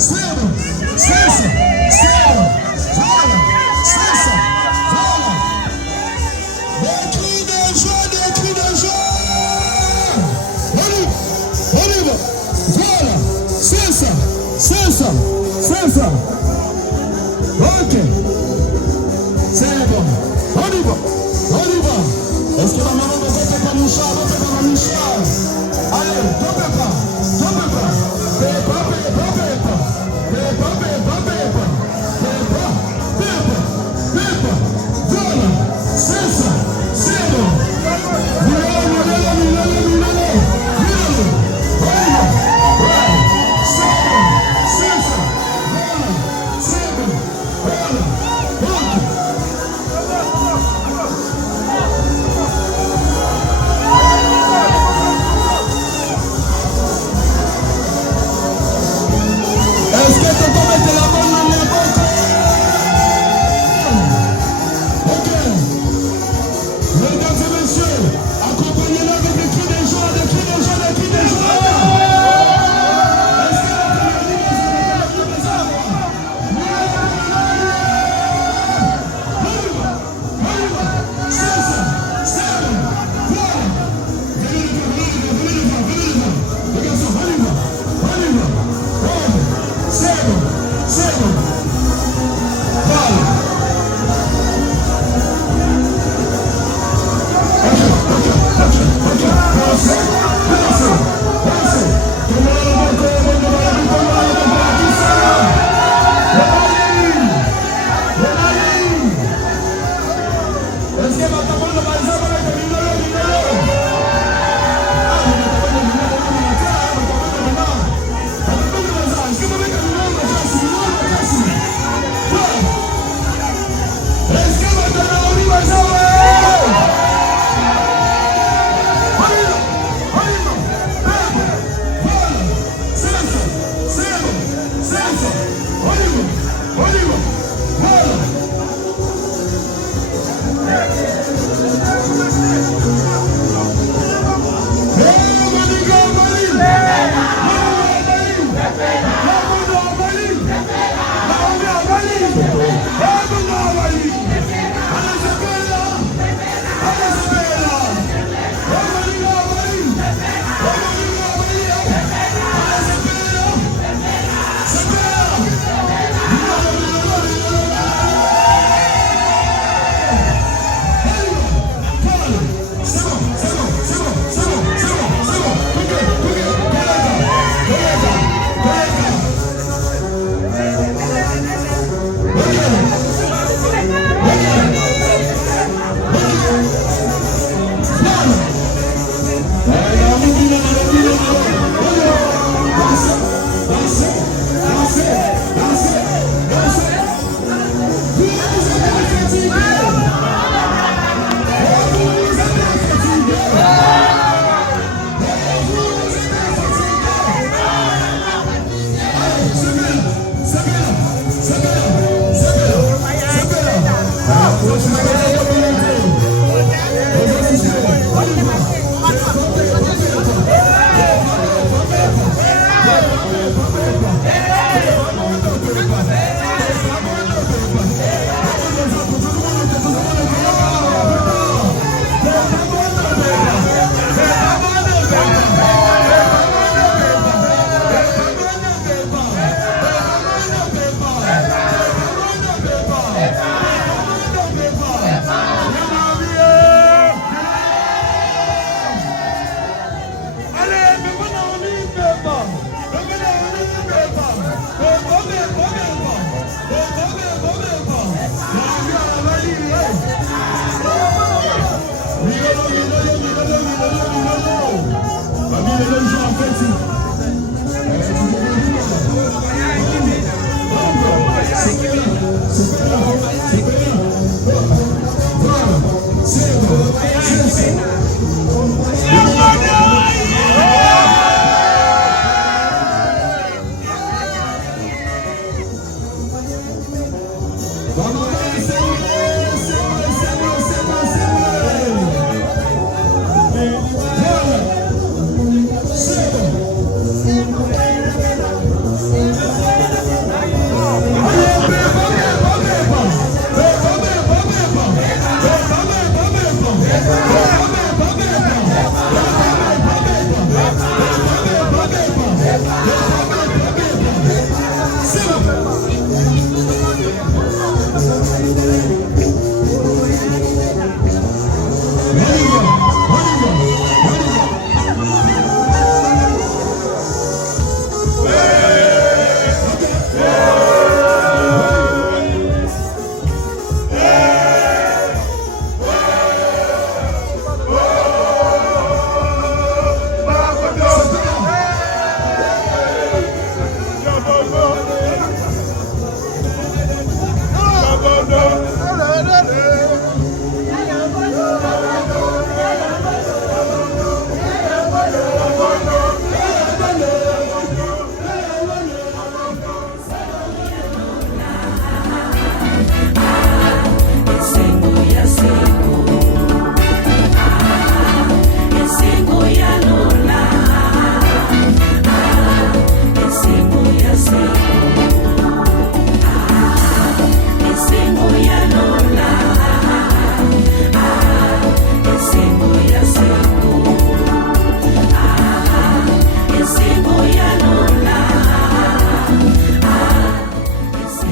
c'est bon, c'est ça, c'est bon, voilà, c'est ça, voilà. Des cris de joie, des cris de joie. On y va, voilà, c'est ça, c'est ça, c'est ça. Ok, c'est bon, on y va, on y va. Est-ce que la maman ne fait pas mon chat, ne fait pas mon chat? Allez, tombez pas, tombez pas. Pépa, pépa, pépa. Pépa, pépa, pépa. Pépa, pépa, pépa. Voilà, c'est ça, c'est bon. Minalo, minalo, minalo, minalo. Minalo, voilà, voilà. C'est bon, c'est ça. Voilà, c'est bon, voilà. Ok. Est-ce que tu peux mettre la main dans les bocaux? Ok. Mesdames et messieurs, accompagnez-le avec des cris de joie, des cris de joie, des cris de joie. Est-ce que la c'est ça, c'est bon. Voilà. Venez les voir. Les garçons, on y va. C'est bon, c'est bon. Voilà. Ok. Pensez. Tout le monde qui ça? Le Mali. Est-ce que va t'apprendre le Mali?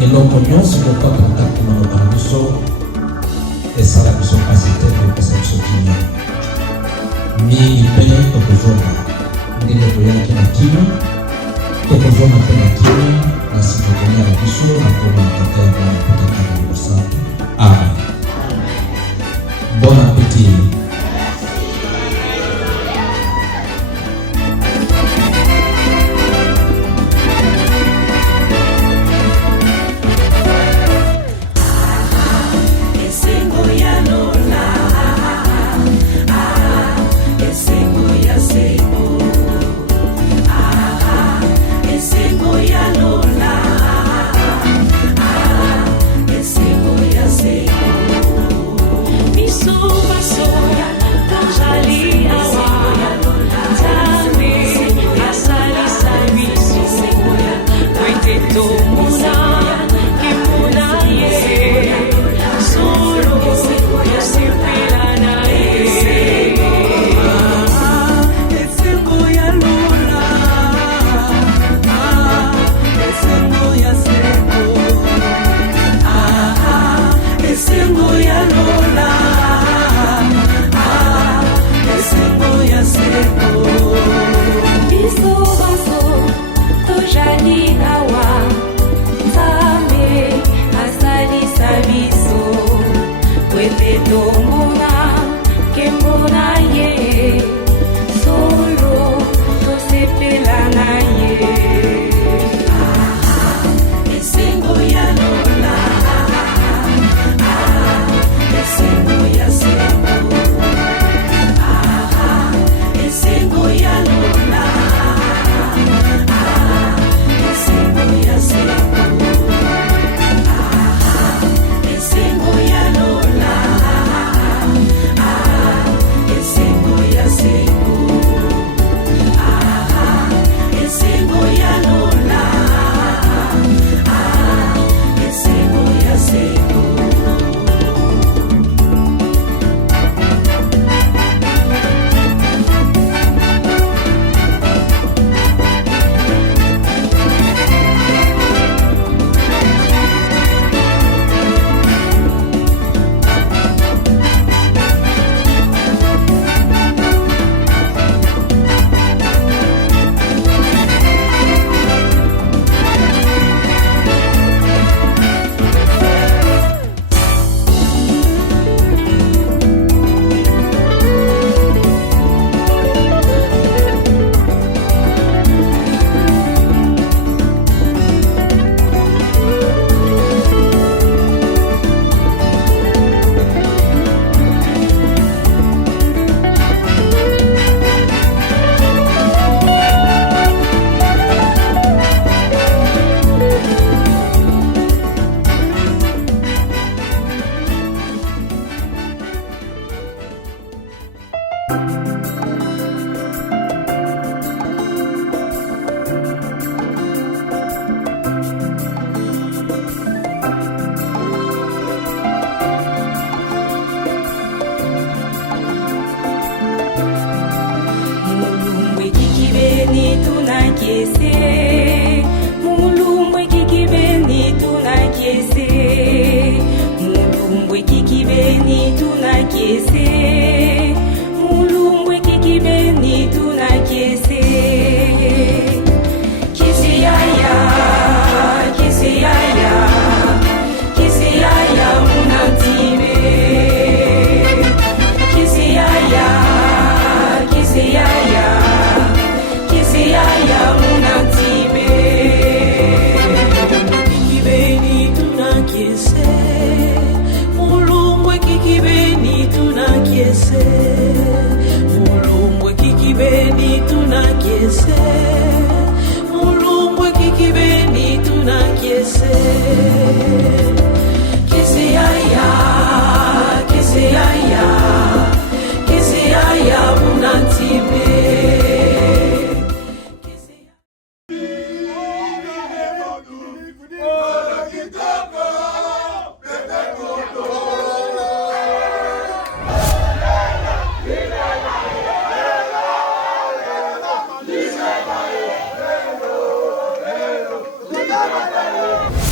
eloko nyonso kokaka kati maloba na biso esala biso pasi te kopesa biso kimia mingi mpe tokozonga ndenge toyaki na kimia tokozonga mpe na kimia na sikokonia na biso na mpona na tata ya bana potaka na libosa. Amen. Bon appétit.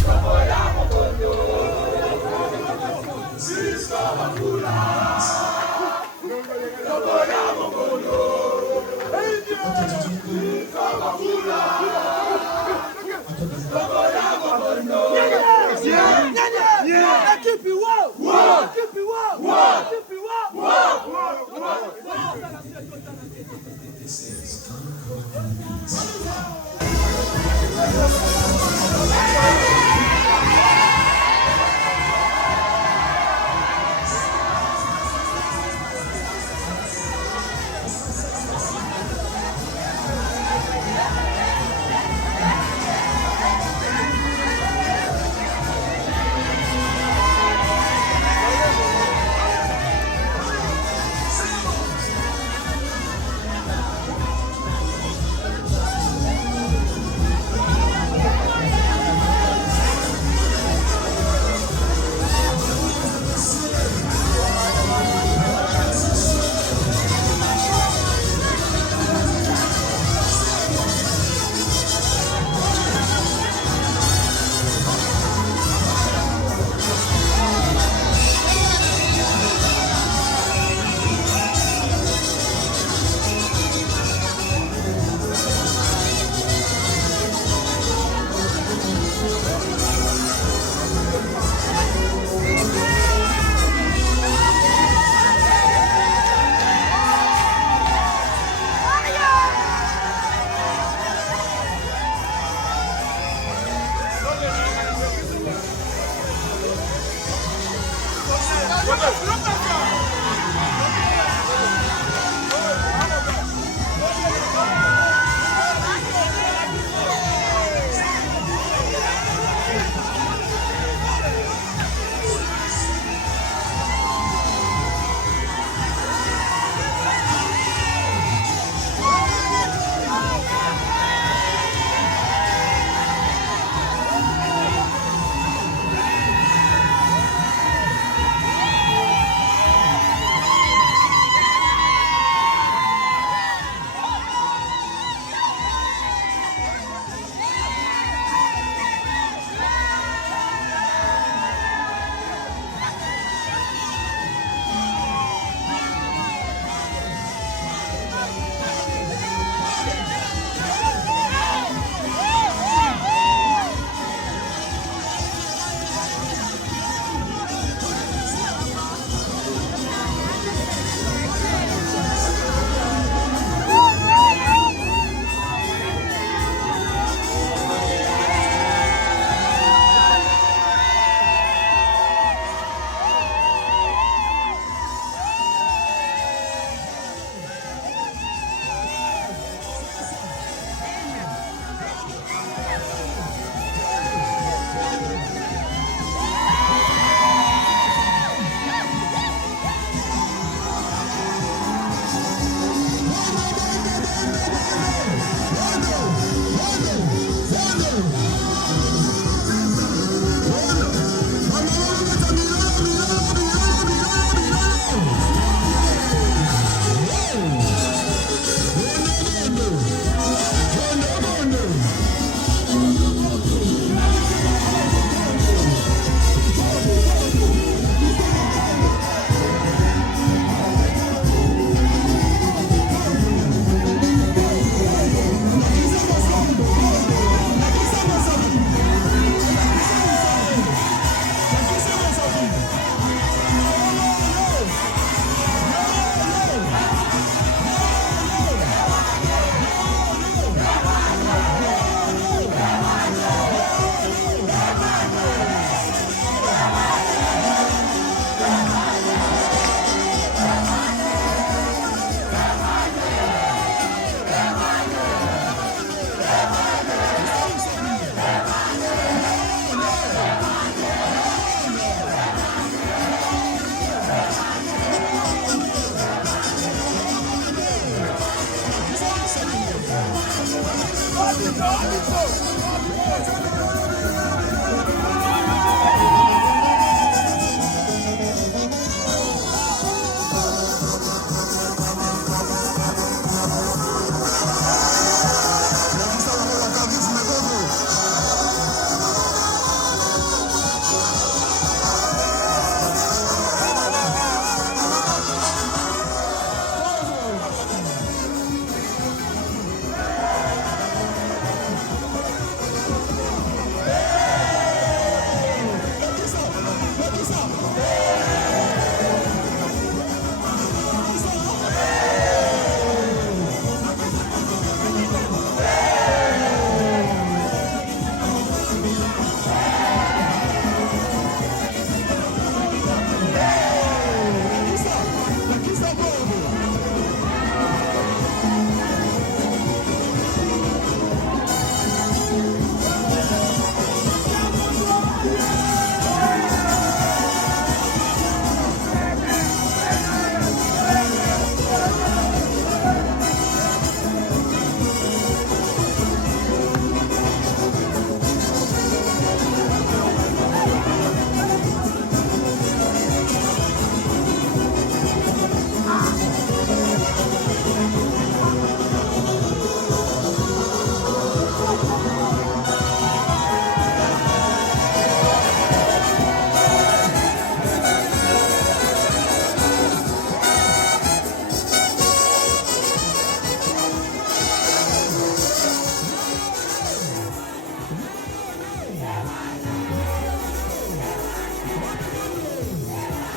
Come on,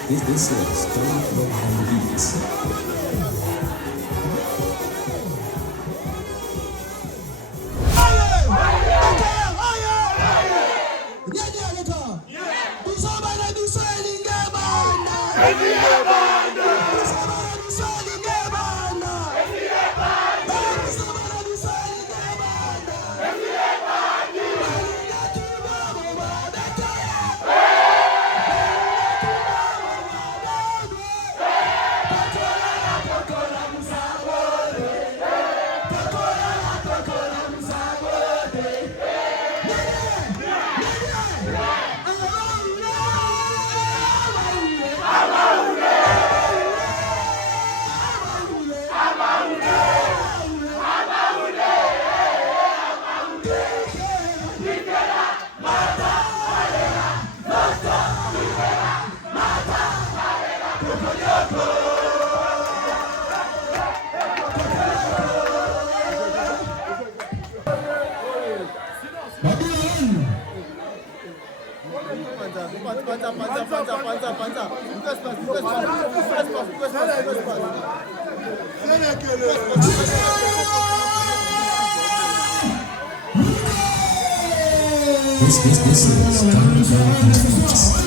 This is Tony Flow on the beats. This is Tony Flow on the beats.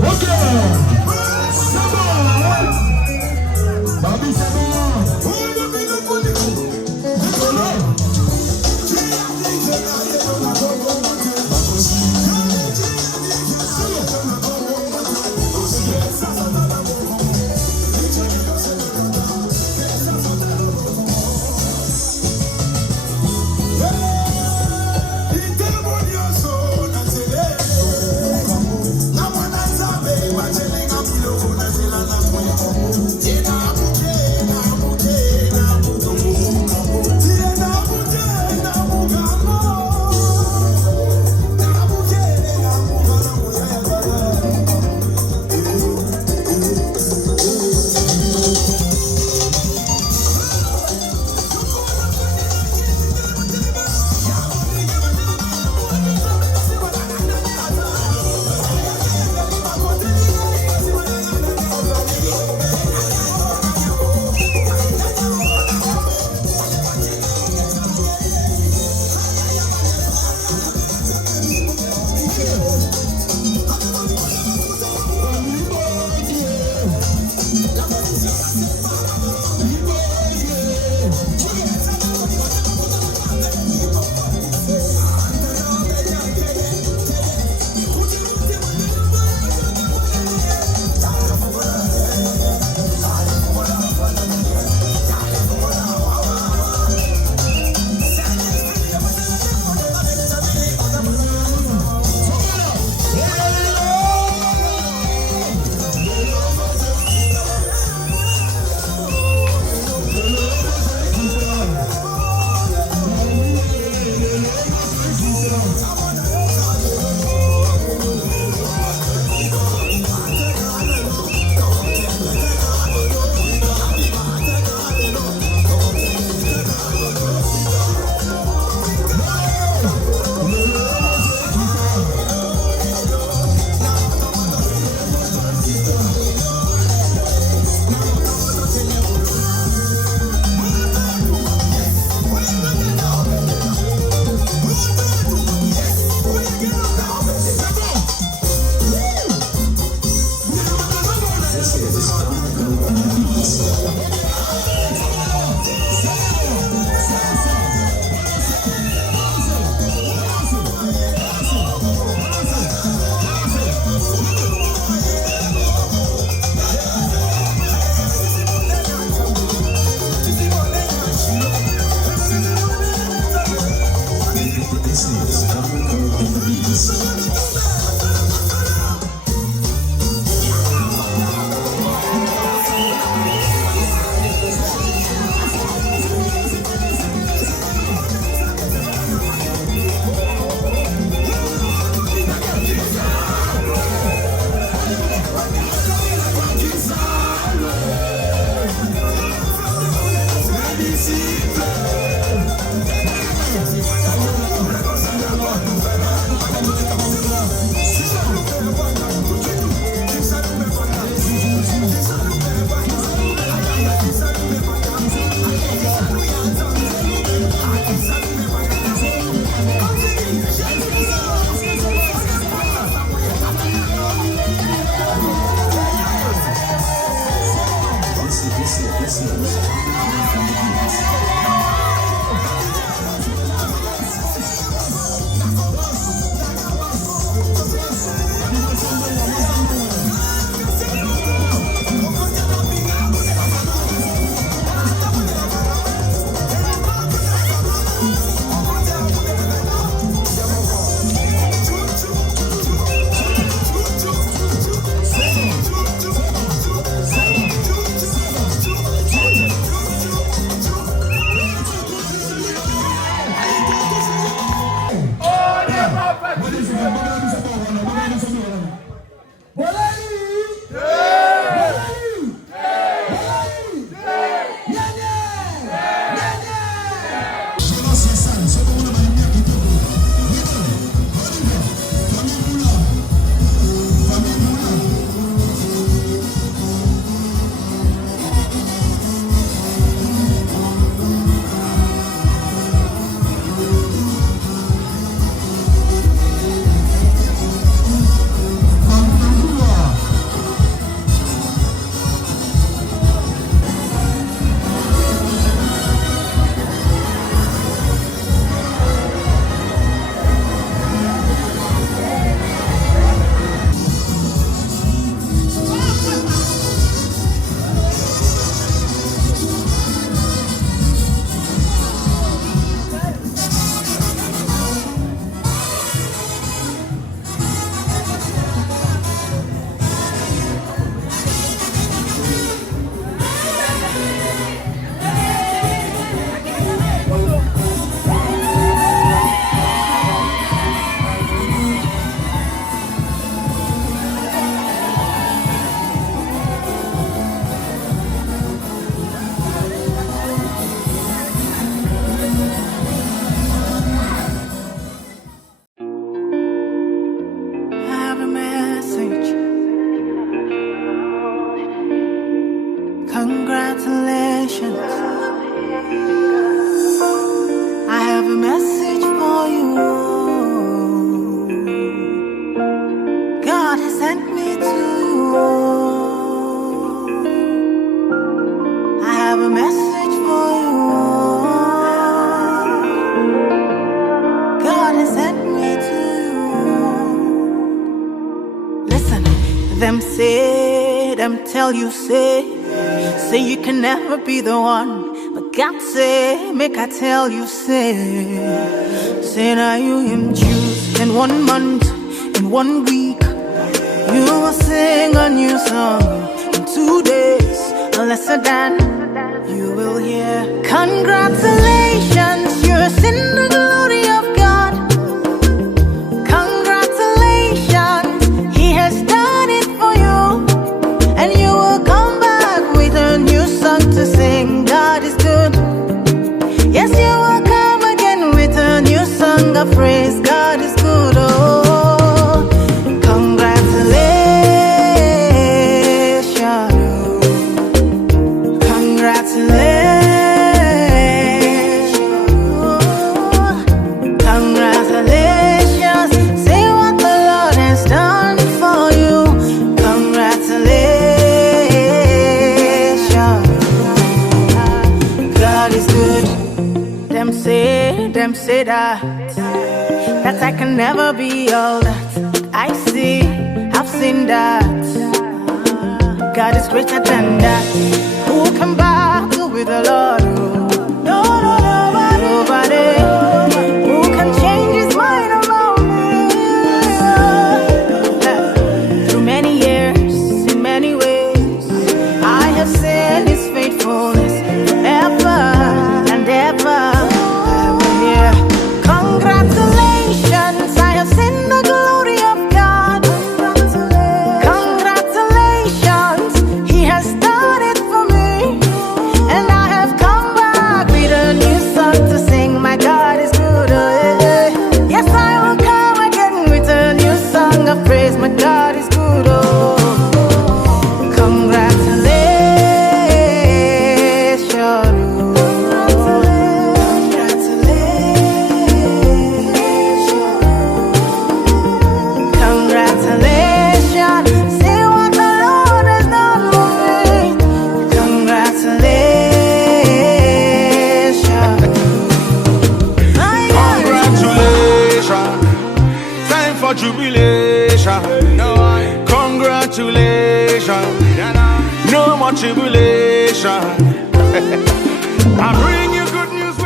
Okay. Congratulations. I have a message for you. God has sent me to you. I have a message for you. God has sent me to you. Listen, them say, them tell you, say you can never be the one, but God say, make I tell you, say now you him choose. In 1 month, in 1 week, you will sing a new song. In 2 days, a lesser than you will hear. Congratulations, you're in the glory of God. Congratulations, He has done it for you, and you will come back with a new song to sing. God is good. Yes, you will come again with a new song of praise. God is good. Oh, congratulations. Congratulations. Congratulations. Say what the Lord has done for you. Congratulations. God is good. Them say that I can never be all that I see. I've seen that God is greater than that. Who can battle with the Lord? No, nobody. Who can change His mind about me? Through many years, in many ways, I have seen His faithfulness forever and ever. Yeah. Congratulations, I have seen the glory of God. Congratulations, He has done it for me, and I have come back with a new song to sing. My God is good. Yes, I will come again with a new song of praise. My God is good. Oh, congratulations. Jubilation, congratulations, no more tribulation. I bring you good news.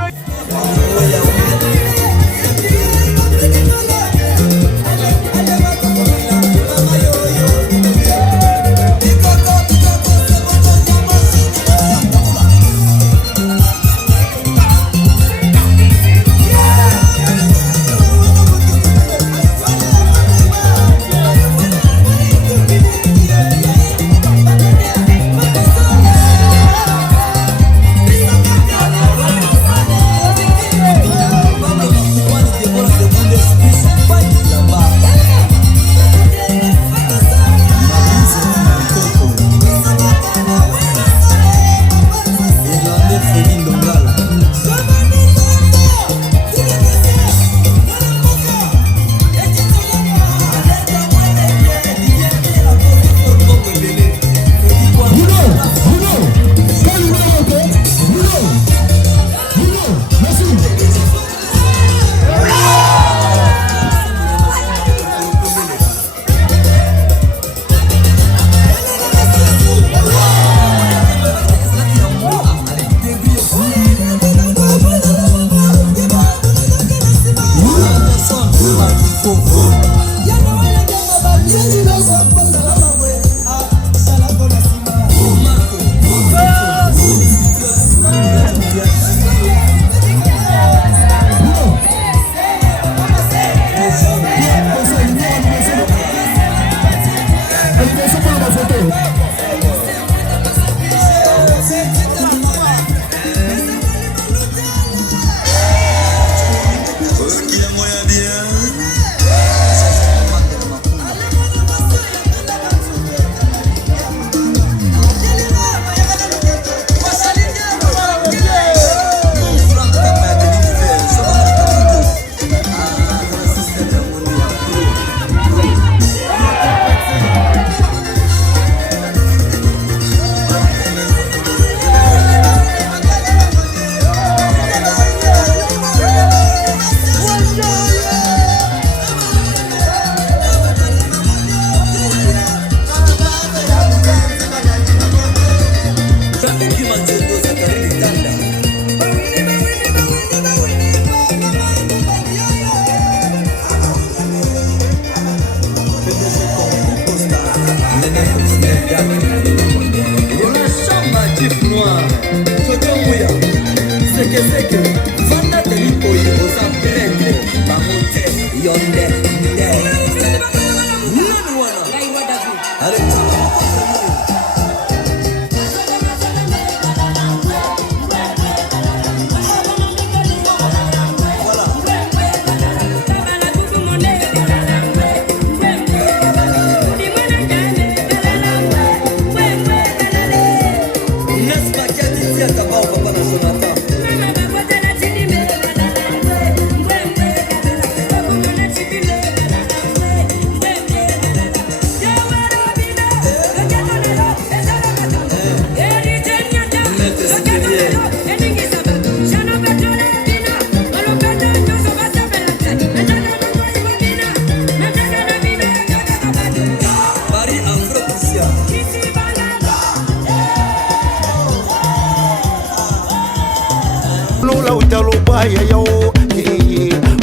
yayo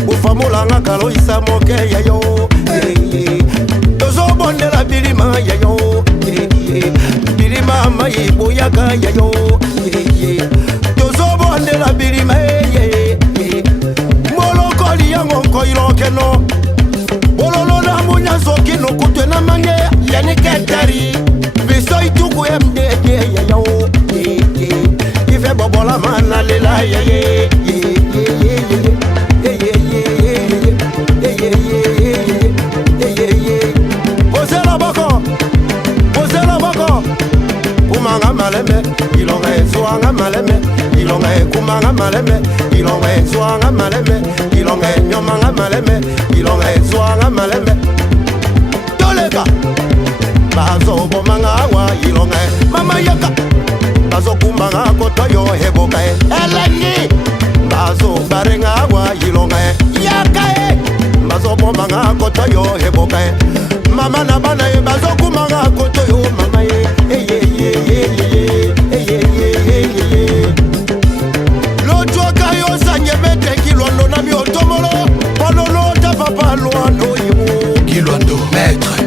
bufamulanga kaloisa moke yayo tozobondela bilima yayo bilima mayiboyaka yayo tozobondela bilima molokoli yango nkoilokeno bololola munyazokino kutwe na mange yaniketari biso ituku emdede yayo ife bobola mana lela yaye posela boko kumanga maleme ilonga ezwanga maleme ilonga kumanga maleme ilonga ezwanga maleme ilonga nyomanga maleme ilonga ezwanga maleme toleka bazo bomanga wa ilonga mama yaka bazo kumanga kotoyo heboka elengi bazo barenga wa ilonga yaka bazo bomanga kotoyo heboka mama na bana bazo kumanga kotoyo mama lotwaka yo sanye mete kilondo na biotomolo pololo ta papa loando yimu kilondo maître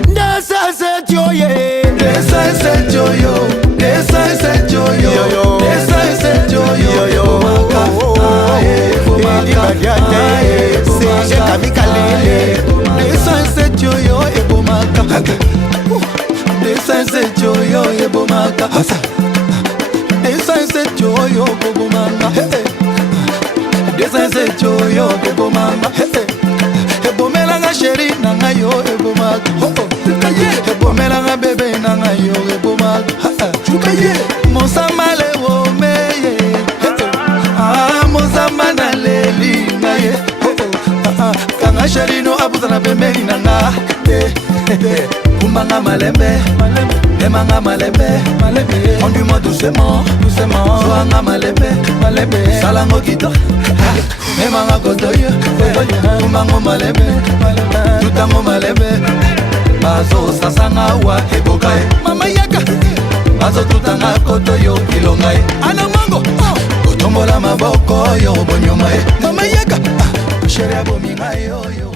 ebomelanga sheri nanga yo ebomaka ebomelanga bebe nanga yo ebomaka mosambale womeye mosamba na leli ngaye kanga sheri no abuzana pembeni nanga kumbanga malembe emanga malembe conduis-moi doucement zwanga malembe salango kito emanga kotoyo kumbango malembe tutango malembe bazo sasanga wa ebokae mama yaka bazo tutanga kotoyo kilongae anamango kotombola maboko yo bonyomae mama yaka sheri abominga yo